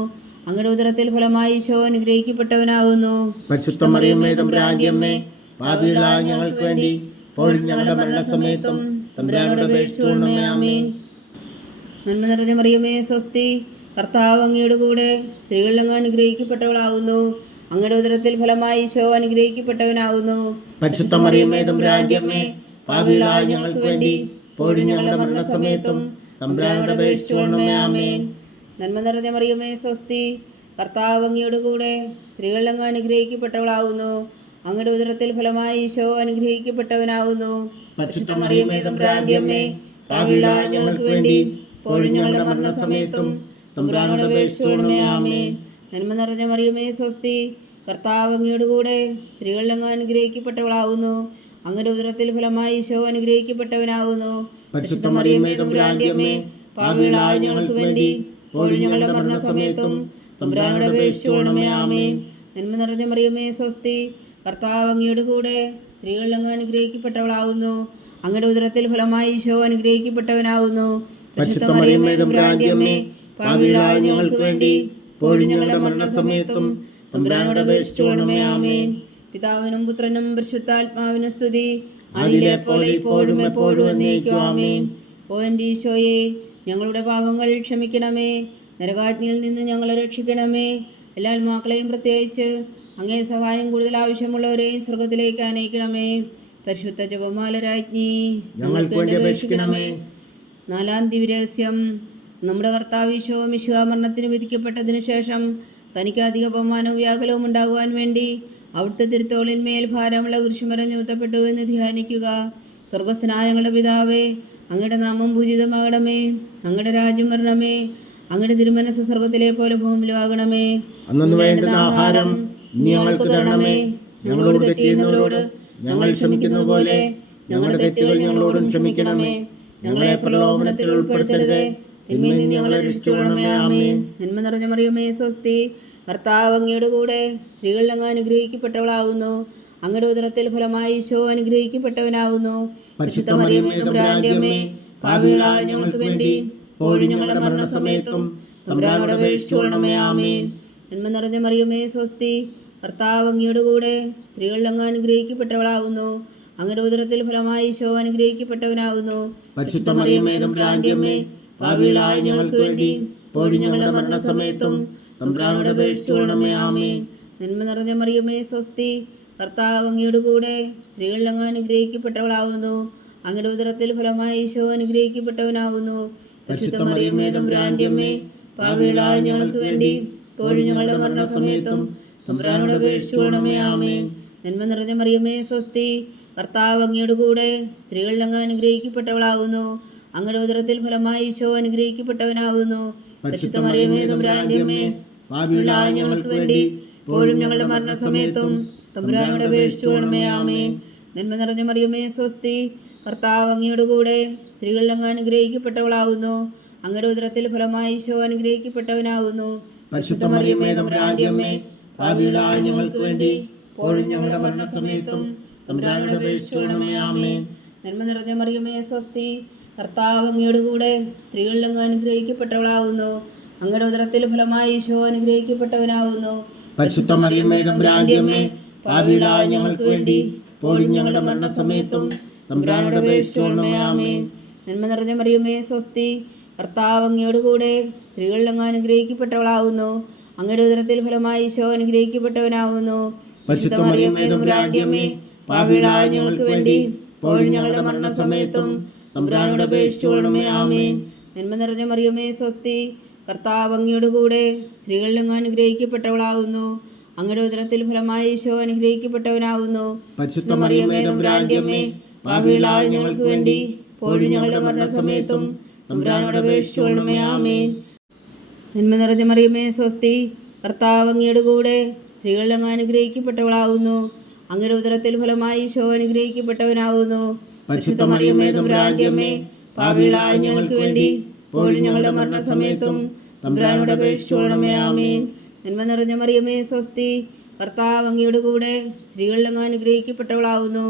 അങ്ങയുടെ ഉദരത്തിൽ ഫലമായി ഈശോ അനുഗ്രഹിക്കപ്പെട്ടവനാവുന്നു. പരിശുദ്ധ മറിയമേ തമ്പുരാന്റെ അമ്മേ, പാപികളായ ഞങ്ങൾക്ക് വേണ്ടി ഇപ്പോഴും ഞങ്ങളുടെ മരണസമയത്തും തമ്പുരാനോട് അപേക്ഷിച്ചുകൊള്ളണമേ. ആമേൻ. നന്മ നിറഞ്ഞ മറിയമേ സ്വസ്തി, കർത്താവ് അങ്ങയുടെ കൂടെ സ്ത്രീകൾ അങ്ങ് അനുഗ്രഹിക്കപ്പെട്ടവളാവുന്നു. അങ്ങയുടെ ഉദരത്തിൽ ഫലമായി ഈശോ അനുഗ്രഹിക്കപ്പെട്ടവനാവുന്നു. പരിശുദ്ധ മറിയമേ തമ്പുരാന്റെ അമ്മേ, പാപികളായ ഞങ്ങൾക്ക് വേണ്ടി ഇപ്പോഴും ഞങ്ങളുടെ മരണസമയത്തും തമ്പുരാനോട് അപേക്ഷിച്ചുകൊള്ളണമേ. ആമേൻ. നന്മ നിറഞ്ഞ മറിയമേ സ്വസ്തി, കർത്താവ് അങ്ങയുടെ കൂടെ സ്ത്രീകൾ അങ്ങ് അനുഗ്രഹിക്കപ്പെട്ടവളാവുന്നു. അങ്ങയുടെ ഉദരത്തിൽ ഫലമായി ഈശോ അനുഗ്രഹിക്കപ്പെട്ടവനാവുന്നു. പരിശുദ്ധ മറിയമേ തമ്പുരാന്റെ അമ്മേ, പാപികളായ ഞങ്ങൾക്ക് വേണ്ടി ഇപ്പോഴും ഞങ്ങളുടെ മരണസമയത്തും തമ്പുരാനോട് അപേക്ഷിച്ചുകൊള്ളണമേ. ആമേൻ. നന്മ നിറഞ്ഞ മറിയമേ സ്വസ്തി, കർത്താവ് അങ്ങയുടെ കൂടെ സ്ത്രീകൾ അങ്ങ് അനുഗ്രഹിക്കപ്പെട്ടവളാവുന്നു. അങ്ങയുടെ ഉദരത്തിൽ ഫലമായി ഈശോ അനുഗ്രഹിക്കപ്പെട്ടവനാവുന്നു. പരിശുദ്ധ മറിയമേ തമ്പുരാന്റെ അമ്മേ, പാപികളായ ഞങ്ങൾക്ക് വേണ്ടി ഇപ്പോഴും ഞങ്ങളുടെ മരണസമയത്തും തമ്പുരാനോട് അപേക്ഷിച്ചുകൊള്ളണമേ. ആമേൻ. നന്മ നിറഞ്ഞ മറിയമേ സ്വസ്തി, കർത്താവ് അങ്ങയുടെ കൂടെ സ്ത്രീകൾ അങ്ങ് അനുഗ്രഹിക്കപ്പെട്ടവളാവുന്നു. അങ്ങയുടെ ഉദരത്തിൽ ഫലമായി ഈശോ അനുഗ്രഹിക്കപ്പെട്ടവനാവുന്നു. പരിശുദ്ധ മറിയമേ തമ്പുരാന്റെ അമ്മേ, പാപികളായ ഞങ്ങൾക്ക് വേണ്ടി ഇപ്പോഴും ഞങ്ങളുടെ മരണസമയത്തും തമ്പുരാനോട് അപേക്ഷിച്ചുകൊള്ളണമേ. ആമേൻ. പിതാവിനും പുത്രനും പരിശുദ്ധാത്മാവിനും സ്തുതി, ആദിയിലെ പോലെ ഇപ്പോഴും എപ്പോഴും എന്നേക്കും. ആമേൻ. ഓ എൻ്റെ ഈശോയെ, ഞങ്ങളുടെ പാപങ്ങൾ ക്ഷമിക്കണമേ, നരകാജ്ഞയിൽ നിന്ന് ഞങ്ങളെ രക്ഷിക്കണമേ. എല്ലാ ആത്മാക്കളെയും പ്രത്യേകിച്ച് അങ്ങേ സഹായം കൂടുതൽ ആവശ്യമുള്ളവരെയും സ്വർഗത്തിലേക്ക് അനയിക്കണമേ. പരിശുദ്ധ ജപമാല രാജ്ഞി, ഞങ്ങൾക്ക് വേണ്ടി അപേക്ഷിക്കണമേ. നാലാം ദിവ്യരഹസ്യം. നമ്മുടെ കർത്താവ് ഈശോ മിശിഹാ മരണത്തിന് വിധിക്കപ്പെട്ടതിനു ശേഷം തനിക്ക് അധിക അപമാനവും വ്യാകുലവും ഉണ്ടാകുവാൻ വേണ്ടി അവിടുത്തെ തിരുത്തോളിന്മേൽ ഭാരമുള്ള കുരിശുമരം ചുമത്തപ്പെട്ടു എന്ന് ധ്യാനിക്കുക. സ്വർഗസ്ഥനായ ഞങ്ങളുടെ പിതാവേ, അങ്ങയുടെ നാമം പൂജിതമാകണമേ. അങ്ങയുടെ രാജ്യം വരണമേ. അങ്ങയുടെ തിരുമനസ് സ്വർഗത്തിലെ പോലെ ഭൂമിയിലും ആകണമേ. അന്നു വേണ്ടുന്ന ആഹാരം ഇനി ഞങ്ങൾക്ക് തരണമേ. ഞങ്ങളോട് തെറ്റ് ചെയ്യുന്നവരോട് ഞങ്ങൾ ക്ഷമിക്കുന്നത് പോലെ ഞങ്ങളുടെ തെറ്റുകൾ ഞങ്ങളോടും ക്ഷമിക്കണമേ. ഞങ്ങളെ പ്രലോഭനത്തിൽ ഉൾപ്പെടുത്തരുത്, തിന്മയിൽ നിന്ന് ഞങ്ങളെ രക്ഷിച്ചുകൊള്ളണമേ. ആമേൻ. നന്മ നിറഞ്ഞ മറിയമേ സ്വസ്തി, കർത്താവ് അങ്ങയുടെ കൂടെ സ്ത്രീകളിൽ അങ്ങ് അനുഗ്രഹിക്കപ്പെട്ടവളാകുന്നു. അങ്ങയുടെ ഉദരത്തിൽ ഫലമായി ഈശോ അനുഗ്രഹിക്കപ്പെട്ടവനാകുന്നു. പരിശുദ്ധ മറിയമേ തമ്പുരാന്റെ അമ്മേ, പാപികളായ ഞങ്ങൾക്ക് വേണ്ടി ഇപ്പോഴും ഞങ്ങളുടെ മരണസമയത്തും തമ്പുരാനോട് അപേക്ഷിച്ചുകൊള്ളണമേ. ആമേൻ. നന്മ നിറഞ്ഞ മറിയമേ സ്വസ്തി, കർത്താവ് അങ്ങയുടെ കൂടെ സ്ത്രീകളിൽ അങ്ങ് അനുഗ്രഹിക്കപ്പെട്ടവളാകുന്നു. അങ്ങയുടെ ഉദരത്തിൽ ഫലമായി ഈശോ അനുഗ്രഹിക്കപ്പെട്ടവനാകുന്നു. പരിശുദ്ധ മറിയമേ തമ്പുരാന്റെ അമ്മേ, പാപികളായ ഞങ്ങൾക്ക് വേണ്ടി ഇപ്പോഴും ഞങ്ങളുടെ മരണസമയത്തും തമ്പുരാനോട് അപേക്ഷിച്ചുകൊള്ളണമേ. ആമേൻ. നന്മ നിറഞ്ഞ മറിയമേ സ്വസ്തി, കർത്താവ് അങ്ങയുടെ കൂടെ സ്ത്രീകളിൽ അങ്ങ് അനുഗ്രഹിക്കപ്പെട്ടവളാകുന്നു. അങ്ങയുടെ ഉദരത്തിൽ ഫലമായി ഈശോ അനുഗ്രഹിക്കപ്പെട്ടവനാകുന്നു. പരിശുദ്ധ മറിയമേ തമ്പുരാന്റെ അമ്മേ, പാപികളായ ഞങ്ങൾക്ക് വേണ്ടി ഇപ്പോഴും ഞങ്ങളുടെ മരണസമയത്തും തമ്പുരാനോട് അപേക്ഷിച്ചുകൊള്ളണമേ. ആമേൻ. നന്മ നിറഞ്ഞ മറിയമേ സ്വസ്തി, കർത്താവ് അങ്ങയുടെ കൂടെ സ്ത്രീകളിൽ അങ്ങ് അനുഗ്രഹിക്കപ്പെട്ടവളാകുന്നു. അങ്ങയുടെ ഉദരത്തിൽ ഫലമായി ഈശോ അനുഗ്രഹിക്കപ്പെട്ടവനാകുന്നു. പരിശുദ്ധ മറിയമേ തമ്പുരാന്റെ അമ്മേ, പാപികളായ ഞങ്ങൾക്ക് വേണ്ടി ഇപ്പോഴും ഞങ്ങളുടെ മരണസമയത്തും തമ്പുരാനോട് അപേക്ഷിച്ചുകൊള്ളണമേ. ആമേൻ. നന്മ നിറഞ്ഞ മറിയമേ സ്വസ്തി, കർത്താവ് അങ്ങയുടെ കൂടെ സ്ത്രീകളിൽ അങ്ങ് അനുഗ്രഹിക്കപ്പെട്ടവളാകുന്നു. അങ്ങയുടെ ഉദരത്തിൽ ഫലമായി ഈശോ അനുഗ്രഹിക്കപ്പെട്ടവനാകുന്നു. പരിശുദ്ധ മറിയമേ തമ്പുരാന്റെ അമ്മേ, പാപികളായ ഞങ്ങൾക്ക് വേണ്ടി ഇപ്പോഴും ഞങ്ങളുടെ മരണസമയത്തും തമ്പുരാനോട് അപേക്ഷിച്ചുകൊള്ളണമേ. ആമേൻ. നന്മ നിറഞ്ഞ മറിയമേ സ്വസ്തി, കർത്താവ് അങ്ങയുടെ കൂടെ സ്ത്രീകളിൽ അങ്ങ് അനുഗ്രഹിക്കപ്പെട്ടവളാകുന്നു. അങ്ങയുടെ ഉദരത്തിൽ ഫലമായി ഈശോ അനുഗ്രഹിക്കപ്പെട്ടവനാകുന്നു. പരിശുദ്ധ മറിയമേ തമ്പുരാന്റെ അമ്മേ, പാപികളായ ഞങ്ങൾക്ക് വേണ്ടി ഇപ്പോഴും ഞങ്ങളുടെ മരണസമയത്തും തമ്പുരാനോട് അപേക്ഷിച്ചുകൊള്ളണമേ. ആമേൻ. നന്മ നിറഞ്ഞ മറിയമേ സ്വസ്തി, കർത്താവ് അങ്ങയുടെ കൂടെ സ്ത്രീകളിൽ അങ്ങ് അനുഗ്രഹിക്കപ്പെട്ടവളാകുന്നു. അങ്ങയുടെ ഉദരത്തിൽ ഫലമായി ഈശോ അനുഗ്രഹിക്കപ്പെട്ടവനാകുന്നു. പരിശുദ്ധ മറിയമേ തമ്പുരാന്റെ അമ്മേ, പാപികളായ ഞങ്ങൾക്ക് വേണ്ടി ഇപ്പോഴും ഞങ്ങളുടെ മരണസമയത്തും തമ്പുരാനോട് അപേക്ഷിച്ചുകൊള്ളണമേ. ആമേൻ. നന്മ നിറഞ്ഞ മറിയമേ സ്വസ്തി, കർത്താവ് അങ്ങയുടെ കൂടെ സ്ത്രീകളിൽ അങ്ങ് അനുഗ്രഹിക്കപ്പെട്ടവളാകുന്നു. അങ്ങയുടെ ഉദരത്തിൽ ഫലമായി ഈശോ അനുഗ്രഹിക്കപ്പെട്ടവനാകുന്നു. പരിശുദ്ധ മറിയമേ തമ്പുരാന്റെ അമ്മേ, പാപികളായ ഞങ്ങൾക്ക് വേണ്ടി ഇപ്പോഴും ഞങ്ങളുടെ മരണസമയത്തും തമ്പുരാനോട് അപേക്ഷിച്ചുകൊള്ളണമേ. ആമേൻ. നന്മ നിറഞ്ഞ മറിയമേ സ്വസ്തി, കർത്താവ് അങ്ങയുടെ കൂടെ സ്ത്രീകളിൽ അങ്ങ് അനുഗ്രഹിക്കപ്പെട്ടവളാകുന്നു. അങ്ങയുടെ ഉദരത്തിൽ ഫലമായി ഈശോ അനുഗ്രഹിക്കപ്പെട്ടവനാകുന്നു. പരിശുദ്ധ മറിയമേ തമ്പുരാന്റെ അമ്മേ, പാപികളായ ഞങ്ങൾക്ക് വേണ്ടി ഇപ്പോഴും ഞങ്ങളുടെ മരണസമയത്തും തമ്പുരാനോട് അപേക്ഷിച്ചുകൊള്ളണമേ. ആമേൻ. നന്മ നിറഞ്ഞ മറിയമേ സ്വസ്തി, കർത്താവ് അങ്ങയുടെ കൂടെ സ്ത്രീകളിൽ അങ്ങ് അനുഗ്രഹിക്കപ്പെട്ടവളാകുന്നു.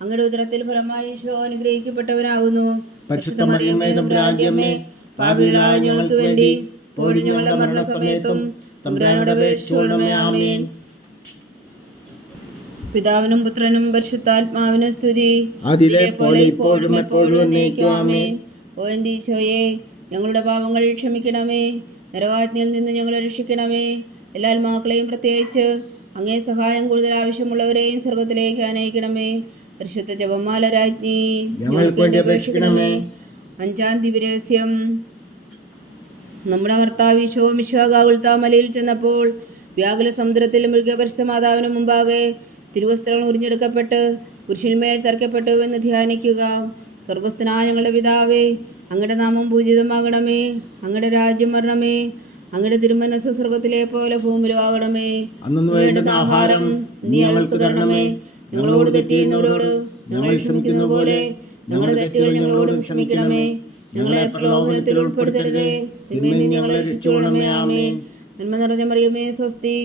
അങ്ങയുടെ ഉദരത്തിൽ ഫലമായി ഈശോ അനുഗ്രഹിക്കപ്പെട്ടവനാകുന്നു. പരിശുദ്ധ മറിയമേ തമ്പുരാന്റെ അമ്മേ, പാപികളായ ഞങ്ങൾക്ക് വേണ്ടി ഇപ്പോഴും ഞങ്ങളുടെ മരണസമയത്തും തമ്പുരാനോട് അപേക്ഷിച്ചുകൊള്ളണമേ. ആമേൻ. പിതാവിനും പുത്രനും പരിശുദ്ധാത്മാവിനും സ്തുതി, അതിലെ പോലെ ഇപ്പോഴും എപ്പോഴും എന്നേക്കും. ആമേൻ. ഓ എൻ്റെ ഈശോയെ, ഞങ്ങളുടെ പാപങ്ങൾ ക്ഷമിക്കണമേ. നരകാജ്ഞയിൽ നിന്ന് ഞങ്ങളെ രക്ഷിക്കണമേ. എല്ലാ ആത്മാക്കളെയും പ്രത്യേകിച്ച് അങ്ങേ സഹായം കൂടുതൽ ആവശ്യമുള്ളവരെയും സ്വർഗത്തിലേക്ക് അനയിക്കണമേ. പരിശുദ്ധ ജപമാല രാജ്ഞി, ഞങ്ങൾക്ക് വേണ്ടി അപേക്ഷിക്കണമേ. 5-ാം ദിവ്യരഹസ്യം. നമ്മുടെ കർത്താവ് ഈശോ മിശിഹാ ഗാഗുൽത്താമലയിൽ ചെന്നപ്പോൾ വ്യാകുല സമുദ്രത്തിൽ മുഴുകിയ പരിശുദ്ധ മാതാവിന് മുമ്പാകെ തിരുവസ്ത്രങ്ങൾ ഉരിഞ്ഞെടുക്കപ്പെട്ട് കുരിശിന്മേൽ തറയ്ക്കപ്പെട്ടുവെന്ന് ധ്യാനിക്കുക. സ്വർഗസ്ഥനായ ഞങ്ങളുടെ പിതാവേ, അങ്ങയുടെ നാമം പൂജിതമാകണമേ. അങ്ങയുടെ രാജ്യം വരണമേ. അങ്ങയുടെ തിരുമനസ് സ്വർഗത്തിലെ പോലെ ഭൂമിയിലും ആകണമേ. അന്നു വേണ്ടുന്ന ആഹാരം നീ ഞങ്ങൾക്ക് തരണമേ. ഞങ്ങളോട് തെറ്റ് ചെയ്യുന്നവരോട് ഞങ്ങൾ ക്ഷമിക്കുന്നത് പോലെ ഞങ്ങളുടെ തെറ്റുകൾ ഞങ്ങളോടും ക്ഷമിക്കണമേ. ഞങ്ങളെ പ്രലോഭനത്തിൽ ഉൾപ്പെടുത്തരുതേ, തിന്മയിൽ നിന്ന് ഞങ്ങളെ രക്ഷിച്ചുകൊള്ളണമേ. ആമേൻ. നന്മ നിറഞ്ഞ മറിയമേ സ്വസ്തി,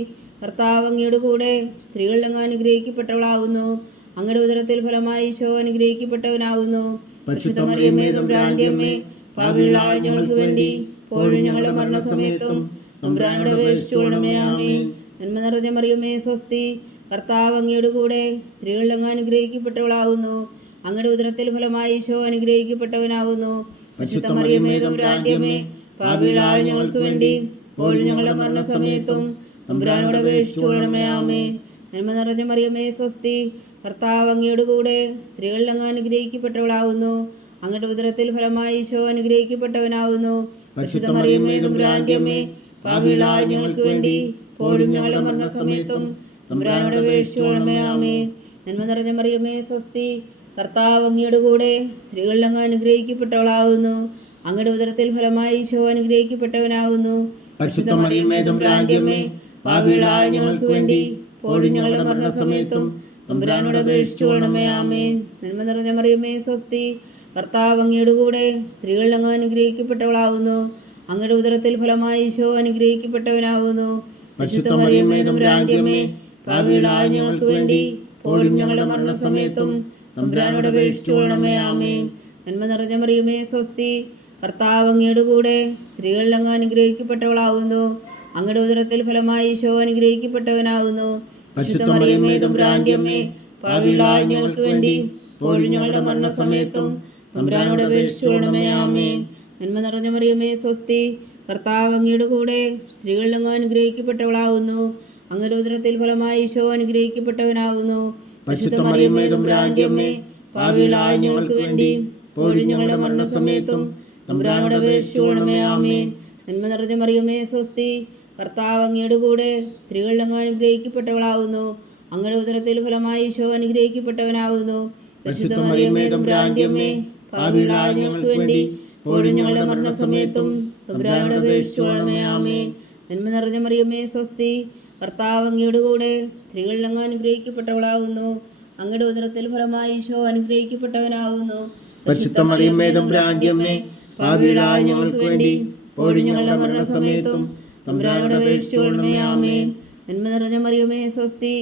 കർത്താവ് അങ്ങയുടെ കൂടെ സ്ത്രീകളിൽ അങ്ങ് അനുഗ്രഹിക്കപ്പെട്ടവളാകുന്നു. അങ്ങയുടെ ഉദരത്തിൽ ഫലമായി ഈശോ അനുഗ്രഹിക്കപ്പെട്ടവനാകുന്നു. പരിശുദ്ധ മറിയമേ തമ്പുരാന്റെ അമ്മേ, പാപികളായ ഞങ്ങൾക്ക് വേണ്ടി ഇപ്പോഴും ഞങ്ങളുടെ മരണസമയത്തും തമ്പുരാനോട് അപേക്ഷിച്ചുകൊള്ളണമേ. ആമേൻ. നന്മ നിറഞ്ഞ മറിയമേ സ്വസ്തി, കർത്താവ് അങ്ങയുടെ കൂടെ സ്ത്രീകളിൽ അങ്ങ് അനുഗ്രഹിക്കപ്പെട്ടവളാകുന്നു. അങ്ങയുടെ ഉദരത്തിൽ ഫലമായി ഈശോ അനുഗ്രഹിക്കപ്പെട്ടവനാകുന്നു. പരിശുദ്ധ മറിയമേ തമ്പുരാന്റെ അമ്മേ, പാപികളായ ഞങ്ങൾക്ക് വേണ്ടി ഇപ്പോഴും ഞങ്ങളുടെ മരണസമയത്തും തമ്പുരാനോട് അപേക്ഷിച്ചുകൊള്ളണമേ. ആമേൻ. നന്മ നിറഞ്ഞ മറിയമേ സ്വസ്തി, കർത്താവ് അങ്ങയുടെ കൂടെ സ്ത്രീകളിൽ അങ്ങ് അനുഗ്രഹിക്കപ്പെട്ടവളാകുന്നു. അങ്ങയുടെ ഉദരത്തിൽ ഫലമായി ഈശോ അനുഗ്രഹിക്കപ്പെട്ടവനാകുന്നു. പരിശുദ്ധ മറിയമേ തമ്പുരാന്റെ അമ്മേ, പാപികളായ ഞങ്ങൾക്ക് വേണ്ടി ഇപ്പോഴും ഞങ്ങളുടെ മരണസമയത്തും തമ്പുരാനോട് അപേക്ഷിച്ചുകൊള്ളണമേ. ആമേൻ. നന്മ നിറഞ്ഞ മറിയമേ സ്വസ്തി, കർത്താവ് അങ്ങയുടെ കൂടെ സ്ത്രീകളിൽ അങ്ങ് അനുഗ്രഹിക്കപ്പെട്ടവളാവുന്നു. അങ്ങയുടെ ഉദരത്തിൽ ഫലമായി ഈശോ അനുഗ്രഹിക്കപ്പെട്ടവനാവുന്നു. പരിശുദ്ധ മറിയമേ തമ്പുരാന്റെ അമ്മേ, പാപികളായ ഞങ്ങൾക്ക് വേണ്ടി ഇപ്പോഴും ഞങ്ങളുടെ മരണസമയത്തും തമ്പുരാനോട് അപേക്ഷിച്ചു കൊള്ളണമേ. ആമേൻ. നന്മ നിറഞ്ഞ മറിയമേ സ്വസ്തി, കർത്താവ് അങ്ങയുടെ കൂടെ സ്ത്രീകളിൽ അങ്ങ് അനുഗ്രഹിക്കപ്പെട്ടവളാവുന്നു. അങ്ങയുടെ ഉദരത്തിൽ ഫലമായി ഈശോ അനുഗ്രഹിക്കപ്പെട്ടവനാവുന്നു. പരിശുദ്ധ മറിയമേ തമ്പുരാന്റെ അമ്മേ, പാപികളായ ഞങ്ങൾക്ക് വേണ്ടി ഇപ്പോഴും ഞങ്ങളുടെ മരണസമയത്തും തമ്പുരാനോട് അപേക്ഷിച്ചു കൊള്ളണമേ. ആമേൻ. നന്മ നിറഞ്ഞ മറിയമേ സ്വസ്തി, കർത്താവ് അങ്ങയുടെ കൂടെ സ്ത്രീകളിൽ അങ്ങ് അനുഗ്രഹിക്കപ്പെട്ടവളാവുന്നു. അങ്ങയുടെ ഉദരത്തിൽ ഫലമായി ഈശോ അനുഗ്രഹിക്കപ്പെട്ടവനാവുന്നു. പരിശുദ്ധ മറിയമേ തമ്പുരാന്റെ അമ്മേ, പാപികളായ ഞങ്ങൾക്ക് വേണ്ടി ഇപ്പോഴും ഞങ്ങളുടെ മരണസമയത്തും തമ്പുരാനോട് അപേക്ഷിച്ചു കൊള്ളണമേ. ആമേൻ. നന്മ നിറഞ്ഞ മറിയമേ സ്വസ്തി, കർത്താവ് അങ്ങയുടെ കൂടെ സ്ത്രീകളിൽ അങ്ങ് അനുഗ്രഹിക്കപ്പെട്ടവളാവുന്നു. അങ്ങയുടെ ഉദരത്തിൽ ഫലമായി ഈശോ അനുഗ്രഹിക്കപ്പെട്ടവനാകുന്നു. പരിശുദ്ധ മറിയമേ തമ്പുരാന്റെ അമ്മേ, പാപികളായ ഞങ്ങൾക്ക് വേണ്ടി ഇപ്പോഴും ഞങ്ങളുടെ മരണസമയത്തും തമ്പുരാനോട് അപേക്ഷിച്ചു കൊള്ളണമേ. ആമേൻ. നന്മ നിറഞ്ഞ മറിയമേ സ്വസ്തി, കർത്താവ് അങ്ങയുടെ കൂടെ സ്ത്രീകളിൽ അങ്ങ് അനുഗ്രഹിക്കപ്പെട്ടവളാവുന്നു. അങ്ങയുടെ ഉദരത്തിൽ ഫലമായി ഈശോ അനുഗ്രഹിക്കപ്പെട്ടവനാകുന്നു. പരിശുദ്ധ മറിയമേ തമ്പുരാന്റെ അമ്മേ, പാപികളായ ഞങ്ങൾക്ക് വേണ്ടി ഇപ്പോഴും ഞങ്ങളുടെ മരണസമയത്തും തമ്പുരാനോട് അപേക്ഷിച്ചു കൊള്ളണമേ. ആമേൻ. നന്മ നിറഞ്ഞ മറിയമേ സ്വസ്തി, കർത്താവ് അങ്ങയുടെ കൂടെ സ്ത്രീകളിൽ അങ്ങ് അനുഗ്രഹിക്കപ്പെട്ടവളാകുന്നു. അങ്ങയുടെ ഉദരത്തിൽ ഫലമായി ഈശോ അനുഗ്രഹിക്കപ്പെട്ടവനാകുന്നു. പരിശുദ്ധ മറിയമേ തമ്പുരാന്റെ അമ്മേ, പാപികളായ ഞങ്ങൾക്ക് വേണ്ടി ഇപ്പോഴും ഞങ്ങളുടെ മരണസമയത്തും തമ്പുരാനോട് അപേക്ഷിച്ചു കൊള്ളണമേ. ആമേൻ. നന്മ നിറഞ്ഞ മറിയമേ സ്വസ്തി,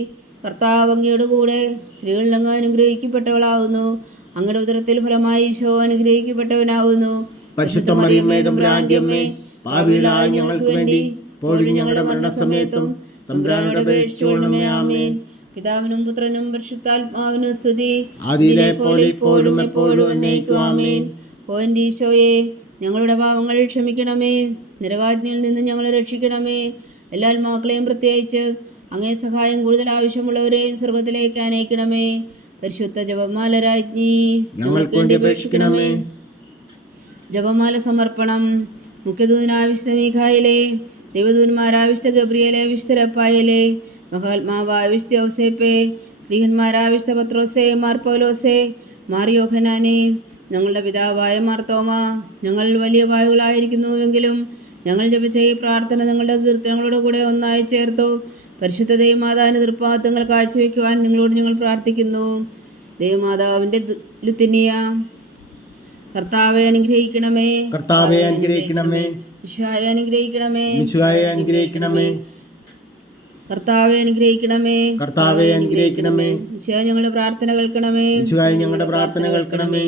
കർത്താവ് അങ്ങയുടെ കൂടെ സ്ത്രീകളിൽ അങ്ങ് അനുഗ്രഹിക്കപ്പെട്ടവളാകുന്നു. അങ്ങയുടെ ഉദരത്തിൽ ഫലമായി ഈശോ അനുഗ്രഹിക്കപ്പെട്ടവനാകുന്നു. പരിശുദ്ധ മറിയമേ തമ്പുരാന്റെ അമ്മേ, പാപികളായ ഞങ്ങൾക്ക് വേണ്ടി ഇപ്പോഴും ഞങ്ങളുടെ മരണസമയത്തും തമ്പുരാനോട് അപേക്ഷിച്ചു കൊള്ളണമേ. ആമേൻ. പിതാവിനും പുത്രനും പരിശുദ്ധാത്മാവിനും സ്തുതി, ആദിയിലെ പോലെ ഇപ്പോഴും എപ്പോഴും എന്നേക്കും. ആമേൻ. ഓ എൻ്റെ ഈശോയെ, ഞങ്ങളുടെ പാവങ്ങൾ ക്ഷമിക്കണമേ. നരകാഗ്നിയിൽ നിന്ന് ഞങ്ങളെ രക്ഷിക്കണമേ. എല്ലാ ആത്മാക്കളെയും പ്രത്യേകിച്ച് അങ്ങേ സഹായം കൂടുതൽ ആവശ്യമുള്ളവരെയും സ്വർഗത്തിലേക്ക് അനയിക്കണമേ. പരിശുദ്ധ ജപമാല രാജ്ഞി, ഞങ്ങൾക്ക് വേണ്ടി അപേക്ഷിക്കണമേ. ജപമാല സമർപ്പണം. മുഖ്യദൂതനായ വിശുദ്ധ മീഖായേലേ, ദൈവദൂതന്മാരായ വിശുദ്ധ ഗബ്രിയേലേ, വിശുദ്ധ റഫായേലേ, മഹാത്മാവായ വിശുദ്ധ ഔസേപ്പേ, സ്ലീഹന്മാരായ വിശുദ്ധ പത്രോസേ, മാർ പൗലോസേ, മാർ യോഹന്നാനേ, ഞങ്ങളുടെ പിതാവായ മാർ തോമ, ഞങ്ങൾ വലിയ വായുകളായിരിക്കുന്നുവെങ്കിലും ഞങ്ങൾ ജപിച്ച ഈ പ്രാർത്ഥന ഞങ്ങളുടെ കീർത്തനങ്ങളുടെ കൂടെ ഒന്നായി ചേർത്തു. പരിശുദ്ധ ദൈവമാതാവിൻ്റെ തൃപ്പാദങ്ങൾ കാഴ്ചവെക്കുവാൻ നിങ്ങളോട് ഞങ്ങൾ പ്രാർത്ഥിക്കുന്നു. ദൈവമാതാവിൻ്റെ ലുത്തിനിയ, കർത്താവെ അനുഗ്രഹിക്കണമേ. കർത്താവെ അനുഗ്രഹിക്കണമേ. ഈശോയെ അനുഗ്രഹിക്കണമേ. ഈശോയെ അനുഗ്രഹിക്കണമേ. കർത്താവെ അനുഗ്രഹിക്കണമേ. കർത്താവെ അനുഗ്രഹിക്കണമേ. ഈശോയെ ഞങ്ങളുടെ പ്രാർത്ഥന കേൾക്കണമേ. ഈശോയെ ഞങ്ങളുടെ പ്രാർത്ഥന കേൾക്കണമേ.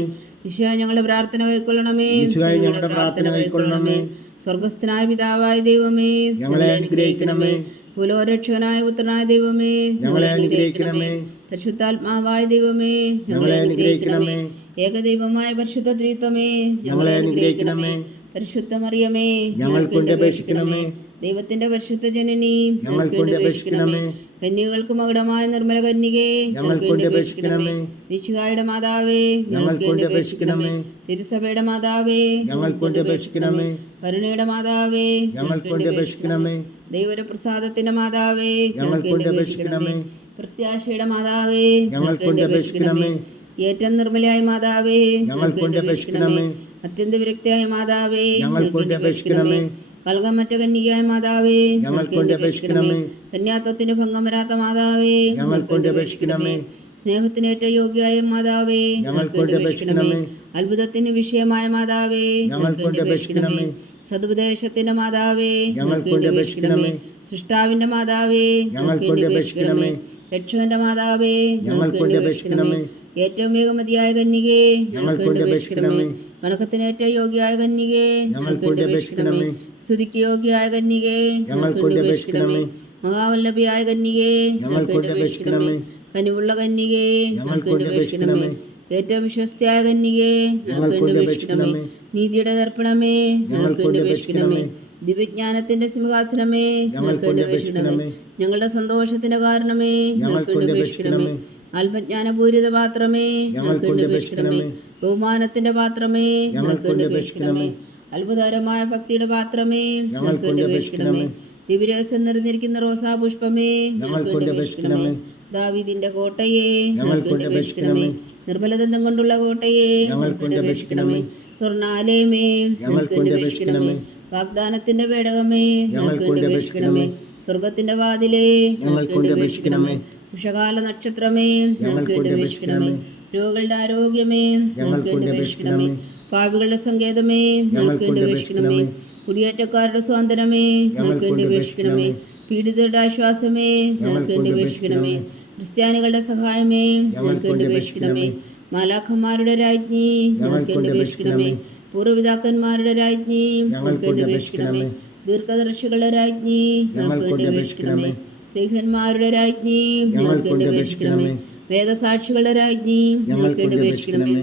ഈശോയെ ഞങ്ങളുടെ പ്രാർത്ഥന കൈക്കൊള്ളണമേ. ഈശോയെ ഞങ്ങളുടെ പ്രാർത്ഥന കൈക്കൊള്ളണമേ. സ്വർഗസ്ഥനായ പിതാവായ ദൈവമേ, ഞങ്ങളെ അനുഗ്രഹിക്കണമേ. ഭൂലോകരക്ഷകനായ പുത്രനായ ദൈവമേ, ഞങ്ങളെ അനുഗ്രഹിക്കണമേ. പരിശുദ്ധാത്മാവായ ദൈവമേ, ഞങ്ങളെ അനുഗ്രഹിക്കണമേ. ഏകദൈവമായ പരിശുദ്ധ ത്രിത്വമേ, ഞങ്ങളെ അനുഗ്രഹിക്കണമേ. പരിശുദ്ധ മറിയമേ, ഞങ്ങൾക്ക് വേണ്ടി അപേക്ഷിക്കണമേ. ദൈവത്തിന്റെ പരിശുദ്ധ ജനനി, ഞങ്ങൾക്ക് വേണ്ടി അപേക്ഷിക്കണമേ. കന്യകൾക്ക് മകുടമായ നിർമ്മല കന്യകേ, ഞങ്ങൾക്ക് വേണ്ടി അപേക്ഷിക്കണമേ. മിശിഹായുടെ മാതാവേ, ഞങ്ങൾക്ക് വേണ്ടി അപേക്ഷിക്കണമേ. തിരുസഭയുടെ മാതാവേ, ഞങ്ങൾക്ക് വേണ്ടി അപേക്ഷിക്കണമേ. കരുണയുടെ മാതാവേ, ഞങ്ങൾക്ക് വേണ്ടി അപേക്ഷിക്കണമേ. ദൈവപ്രസാദത്തിന്റെ മാതാവേ, ഞങ്ങൾക്ക് വേണ്ടി അപേക്ഷിക്കണമേ. പ്രത്യാശയുടെ മാതാവേ, ഞങ്ങൾക്ക് വേണ്ടി അപേക്ഷിക്കണമേ. ഏറ്റവും നിർമ്മലയായ മാതാവേ, ഞങ്ങൾക്ക് വേണ്ടി അപേക്ഷിക്കണമേ. അത്യന്ത വിരക്തിയായ മാതാവേ, ഞങ്ങൾക്ക് വേണ്ടി അപേക്ഷിക്കണമേ. കൽകമറ്റ കന്യകയായ മാതാവേ, ഞങ്ങൾക്ക് വേണ്ടി അപേക്ഷിക്കണമേ. കന്യാത്വത്തിന് ഭംഗം വരാത്ത മാതാവേ, ഞങ്ങൾക്ക് വേണ്ടി അപേക്ഷിക്കണമേ. സ്നേഹത്തിന് ഏറ്റവും യോഗ്യയായ മാതാവേ, ഞങ്ങൾക്ക് വേണ്ടി അപേക്ഷിക്കണമേ. അത്ഭുതത്തിന് വിഷയമായ മാതാവേ, ഞങ്ങൾക്ക് വേണ്ടി അപേക്ഷിക്കണമേ. സതുപദേശത്തിന്റെ മാതാവേ, ഞങ്ങൾക്ക് വേണ്ടി അപേക്ഷിക്കണമേ. സൃഷ്ടാവിന്റെ മാതാവേ, ഞങ്ങൾക്ക് വേണ്ടി അപേക്ഷിക്കണമേ. രക്ഷകന്റെ മാതാവേ, ഞങ്ങൾക്ക് വേണ്ടി അപേക്ഷിക്കണമേ. ഏറ്റവും വേഗമതിയായ കന്യകേ, ഞങ്ങൾക്ക് വേണ്ടി അപേക്ഷിക്കണമേ. വണക്കത്തിന് ഏറ്റവും യോഗ്യയായ കന്യകേ, ഞങ്ങൾക്ക് വേണ്ടി അപേക്ഷിക്കണമേ. സ്തുതിക്ക് യോഗ്യയായ കന്യകേ, ഞങ്ങൾക്ക് വേണ്ടി അപേക്ഷിക്കണമേ. മഹാവല്ലഭിയായ കന്യകേ, ഞങ്ങൾക്ക് വേണ്ടി അപേക്ഷിക്കണമേ. കനിവുള്ള കന്യകേ, ഞങ്ങൾക്ക് വേണ്ടി അപേക്ഷിക്കണമേ. ഏറ്റവും വിശ്വസ്തയായ കന്യകേ, ഞങ്ങൾക്ക് വേണ്ടി അപേക്ഷിക്കണമേ. നീതിയുടെ ദർപ്പണമേ, ഞങ്ങൾക്ക് വേണ്ടി അപേക്ഷിക്കണമേ. ദിവ്യജ്ഞാനത്തിന്റെ സിംഹാസനമേ, ഞങ്ങൾക്ക് വേണ്ടി അപേക്ഷിക്കണമേ. ഞങ്ങളുടെ സന്തോഷത്തിന്റെ കാരണമേ, ഞങ്ങൾക്ക് വേണ്ടി അപേക്ഷിക്കണമേ. ആത്മജ്ഞാനപൂരിത പാത്രമേ, ഞങ്ങൾക്ക് വേണ്ടി അപേക്ഷിക്കണമേ. ബഹുമാനത്തിന്റെ പാത്രമേ, ഞങ്ങൾക്ക് വേണ്ടി അപേക്ഷിക്കണമേ. അത്ഭുതകരമായ ഭക്തിയുടെ പാത്രമേ, ഞങ്ങൾക്ക് വേണ്ടി അപേക്ഷിക്കണമേ. ദിവ്യരഹസ്യം നിറഞ്ഞിരിക്കുന്ന റോസാ പുഷ്പമേ, ഞങ്ങൾക്ക് വേണ്ടി അപേക്ഷിക്കണമേ. ദാവീദിന്റെ കോട്ടയെ ഞങ്ങൾക്ക് വേണ്ടി അപേക്ഷിക്കണമേ. നിർമ്മലദന്തം കൊണ്ടുള്ള കോട്ടയെ ഞങ്ങൾക്ക് വേണ്ടി അപേക്ഷിക്കണമേ. സ്വർണാലയമേ ഞങ്ങൾക്ക് വേണ്ടി അപേക്ഷിക്കണമേ. വാഗ്ദാനത്തിന്റെ പേടകമേ ഞങ്ങൾക്ക് വേണ്ടി അപേക്ഷിക്കണമേ. സ്വർഗത്തിന്റെ വാതിലേ ഞങ്ങൾക്ക് വേണ്ടി അപേക്ഷിക്കണമേ. ഉഷകാല നക്ഷത്രമേ ഞങ്ങൾക്ക് വേണ്ടി അപേക്ഷിക്കണമേ. രോഗികളുടെ ആരോഗ്യമേ ഞങ്ങൾക്ക് വേണ്ടി അപേക്ഷിക്കണമേ. പാപികളുടെ സങ്കേതമേ ഞങ്ങൾക്ക് വേണ്ടി അപേക്ഷിക്കണമേ. കുടിയേറ്റക്കാരുടെ സ്വാതന്ത്ര്യമേ ഞങ്ങൾക്ക് വേണ്ടി അപേക്ഷിക്കണമേ. പീഡിതരുടെ ആശ്വാസമേ ഞങ്ങൾക്ക് വേണ്ടി അപേക്ഷിക്കണമേ. ക്രിസ്ത്യാനികളുടെ സഹായമേ ഞങ്ങൾക്ക് വേണ്ടി അപേക്ഷിക്കണമേ. മാലാഖന്മാരുടെ രാജ്ഞി ഞങ്ങൾക്ക് വേണ്ടി അപേക്ഷിക്കണമേ. പൂർവ്വപിതാക്കന്മാരുടെ രാജ്ഞി ഞങ്ങൾക്ക് വേണ്ടി അപേക്ഷിക്കണമേ. ദീർഘദർശികളുടെ രാജ്ഞി ഞങ്ങൾക്ക് വേണ്ടി അപേക്ഷിക്കണമേ. സ്ത്രീഹന്മാരുടെ രാജ്ഞി ഞങ്ങൾക്ക് വേണ്ടി അപേക്ഷിക്കണമേ. വേദസാക്ഷികളുടെ രാജ്ഞി ഞങ്ങൾക്ക് വേണ്ടി അപേക്ഷിക്കണമേ.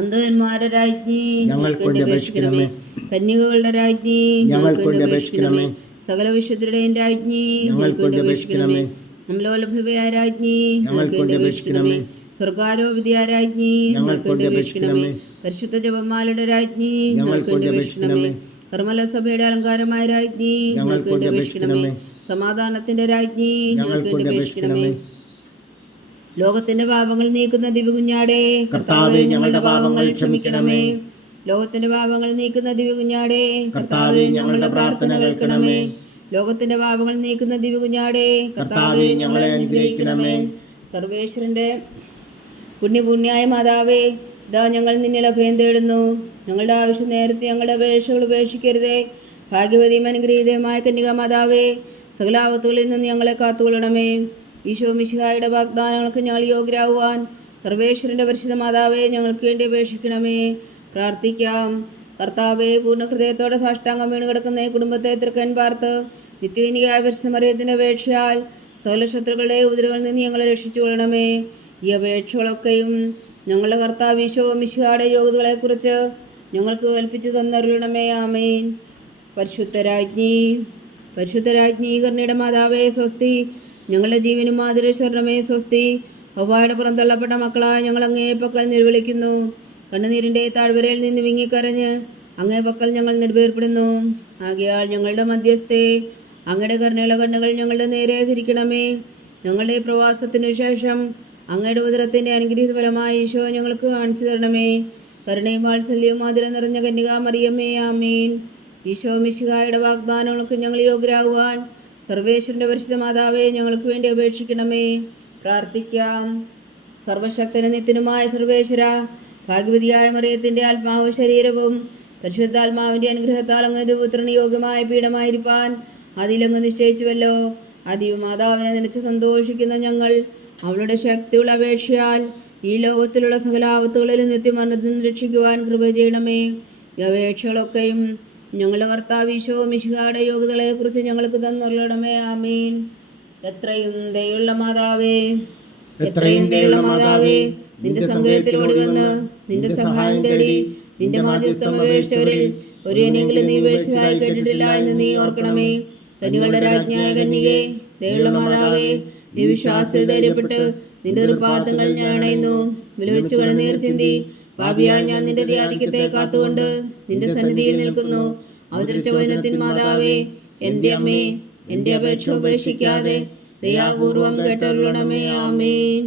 അന്ധന്മാരുടെ രാജ്ഞി ഞങ്ങൾക്ക് വേണ്ടി അപേക്ഷിക്കണമേ. കന്യകകളുടെ രാജ്ഞി ഞങ്ങൾക്ക് വേണ്ടി അപേക്ഷിക്കണമേ. സകല വിശുദ്ധരുടെയും രാജ്ഞി ഞങ്ങൾക്ക് വേണ്ടി അപേക്ഷിക്കണമേ. അമലോലഭവയായ രാജ്ഞി ഞങ്ങൾക്ക് വേണ്ടി അപേക്ഷിക്കണമേ. സ്വർഗാരോപിതയായ രാജ്ഞി ഞങ്ങൾക്ക് വേണ്ടി അപേക്ഷിക്കണമേ. പരിശുദ്ധ ജപമാലയുടെ രാജ്ഞി ഞങ്ങൾക്ക് വേണ്ടി അപേക്ഷിക്കണമേ. കർമ്മല സഭയുടെ അലങ്കാരമായ രാജ്ഞി ഞങ്ങൾക്ക് വേണ്ടി അപേക്ഷിക്കണമേ. സമാധാനത്തിന്റെ രാജ്ഞി ഞങ്ങൾക്ക് വേണ്ടി അപേക്ഷിക്കണമേ. ലോകത്തിന്റെ പാപങ്ങൾ നീക്കുന്ന ദിവ്യകുഞ്ഞാടേ കർത്താവേ, ഞങ്ങളുടെ പാപങ്ങൾ ക്ഷമിക്കണമേ. ലോകത്തിന്റെ പാപങ്ങൾ നീക്കുന്ന ദിവ്യകുഞ്ഞാടേ കർത്താവേ, ഞങ്ങളുടെ പ്രാർത്ഥന കേൾക്കണമേ. ലോകത്തിന്റെ പാപങ്ങൾ നീക്കുന്ന ദിവ്യകുഞ്ഞാടേ കർത്താവേ, ഞങ്ങളെ അനുഗ്രഹിക്കണമേ. സർവേശ്വരന്റെ പുണ്യപുണ്യായ മാതാവേ, ഇതാ ഞങ്ങൾ നിന്നിൽ അഭയം തേടുന്നു. ഞങ്ങളുടെ ആവശ്യം നേരത്തെ ഞങ്ങളുടെ അപേക്ഷകൾ ഉപേക്ഷിക്കരുതേ. ഭാഗ്യവതിയും അനുഗ്രഹീതയുമായ കന്യക മാതാവേ, സകലാപത്തുകളിൽ നിന്ന് ഞങ്ങളെ കാത്തുകൊള്ളണമേ. ഈശോ മിശിഹായുടെ വാഗ്ദാനങ്ങൾക്ക് ഞങ്ങൾ യോഗ്യരാകുവാൻ സർവേശ്വരന്റെ പരിശുദ്ധ മാതാവേ, ഞങ്ങൾക്ക് വേണ്ടി അപേക്ഷിക്കണമേ. പ്രാർത്ഥിക്കാം. കർത്താവേ, പൂർണ്ണ ഹൃദയത്തോടെ സാഷ്ടാംഗം വീണ് കിടക്കുന്ന ഈ കുടുംബത്തെ തൃക്കൻ പാർത്ത് നിത്യകന്യകയായ പരിശുദ്ധ മറിയത്തിന്റെ അപേക്ഷയാൽ സകല ശത്രുക്കളുടെ ഉപദ്രവങ്ങളിൽ നിന്ന് ഞങ്ങളെ രക്ഷിച്ചു കൊള്ളണമേ. ഈ അപേക്ഷകളൊക്കെയും ഞങ്ങളുടെ കർത്താവ് ഈശോ മിശിഹായുടെ യോഗ്യതകളെക്കുറിച്ച് ഞങ്ങൾക്ക് കൽപ്പിച്ചു തന്നരുളണമേ. ആമേൻ. പരിശുദ്ധരാജ്ഞി കർണിയുടെ മാതാവേ സ്വസ്തി. ഞങ്ങളുടെ ജീവനും മാധുരശ്വരണമേ സ്വസ്തി. ഹവ്വായുടെ പുറന്തള്ളപ്പെട്ട മക്കളായ ഞങ്ങൾ അങ്ങേ പക്കൽ നിലവിളിക്കുന്നു. കണ്ണുനീരിൻ്റെ താഴ്വരയിൽ നിന്ന് വിങ്ങിക്കരഞ്ഞ് അങ്ങേ പക്കൽ ഞങ്ങൾ നെടുവേർപ്പെടുന്നു. ആകയാൽ ഞങ്ങളുടെ മധ്യസ്ഥേ, അങ്ങയുടെ കരുണയുള്ള കണ്ണുകൾ ഞങ്ങളുടെ നേരെ ധരിക്കണമേ. ഞങ്ങളുടെ പ്രവാസത്തിനു ശേഷം അങ്ങയുടെ ഉദരത്തിൻ്റെ അനുഗ്രഹീത ഫലമായി ഈശോ ഞങ്ങൾക്ക് കാണിച്ചു തരണമേ. കരുണയും വാത്സല്യവും മധുരം നിറഞ്ഞ കന്യകാ മറിയമ്മേ, ആമേൻ. ഈശോ മിശിഹായുടെ വാഗ്ദാനങ്ങൾക്ക് ഞങ്ങൾ യോഗ്യരാകുവാൻ സർവേശ്വരന്റെ പരിശുദ്ധ മാതാവേ, ഞങ്ങൾക്ക് വേണ്ടി അപേക്ഷിക്കണമേ. പ്രാർത്ഥിക്കാം. സർവശക്തനും നിത്യനുമായ സർവേശ്വര, ഭാഗ്യവതിയായ മറിയത്തിൻ്റെ ആത്മാവ് ശരീരവും പരിശുദ്ധാത്മാവിൻ്റെ അനുഗ്രഹത്താൽ അങ്ങ് പുത്രന് യോഗ്യമായ പീഠമായിരിക്കാൻ അതിലങ്ങ് നിശ്ചയിച്ചുവല്ലോ. അതിമാതാവിനെ നനച്ച് സന്തോഷിക്കുന്ന ഞങ്ങൾ അവളുടെ ശക്തിയുള്ള അപേക്ഷയാൽ ഈ ലോകത്തിലുള്ള സകല ആപത്തുകളിലും നിത്യമരണത്തിൽ നിന്ന് രക്ഷിക്കുവാൻ കൃപ ചെയ്യണമേ. ഈ അപേക്ഷകളൊക്കെയും ഞങ്ങളുടെ കർത്താവ് ഈശോ മിശിഹായുടെ യോഗ്യതകളെക്കുറിച്ച് ഞങ്ങൾക്ക് തന്നുള്ളണമേ. ആമീൻ. എത്രയും ദയുള്ള മാതാവേ, നിന്റെ സങ്കേതത്തിലൂടെ വന്ന് നിന്റെ സഹായം തേടി നിന്റെ മാധ്യസ്ഥം അപേക്ഷിച്ചവരിൽ ഒരെങ്കിലും നീ ഉപേക്ഷിച്ചതായി കേട്ടിട്ടില്ല എന്ന് നീ ഓർക്കണമേ. കന്യകളുടെ രാജ്ഞിയായ കന്യകേ, ദയുള്ള മാതാവേ, നീ വിശ്വാസത്തിൽ ധൈര്യപ്പെട്ട് നിന്റെ തൃപ്പാദങ്ങൾ ഞാൻ അണയുന്നു. വിലവെച്ചു കണ്ണുനീർ ചിന്തി പാപിയായ ഞാൻ നിന്റെ ധ്യാനിക്കത്തെ കാത്തുകൊണ്ട് നിന്റെ സന്നിധിയിൽ നിൽക്കുന്നു. അവതരിച്ച വചനത്തിൻ മാതാവേ, എൻ്റെ അമ്മേ, എൻ്റെ അപേക്ഷ ഉപേക്ഷിക്കാതെ ദയാപൂർവം കേട്ടരുളണമേ. ആമേൻ.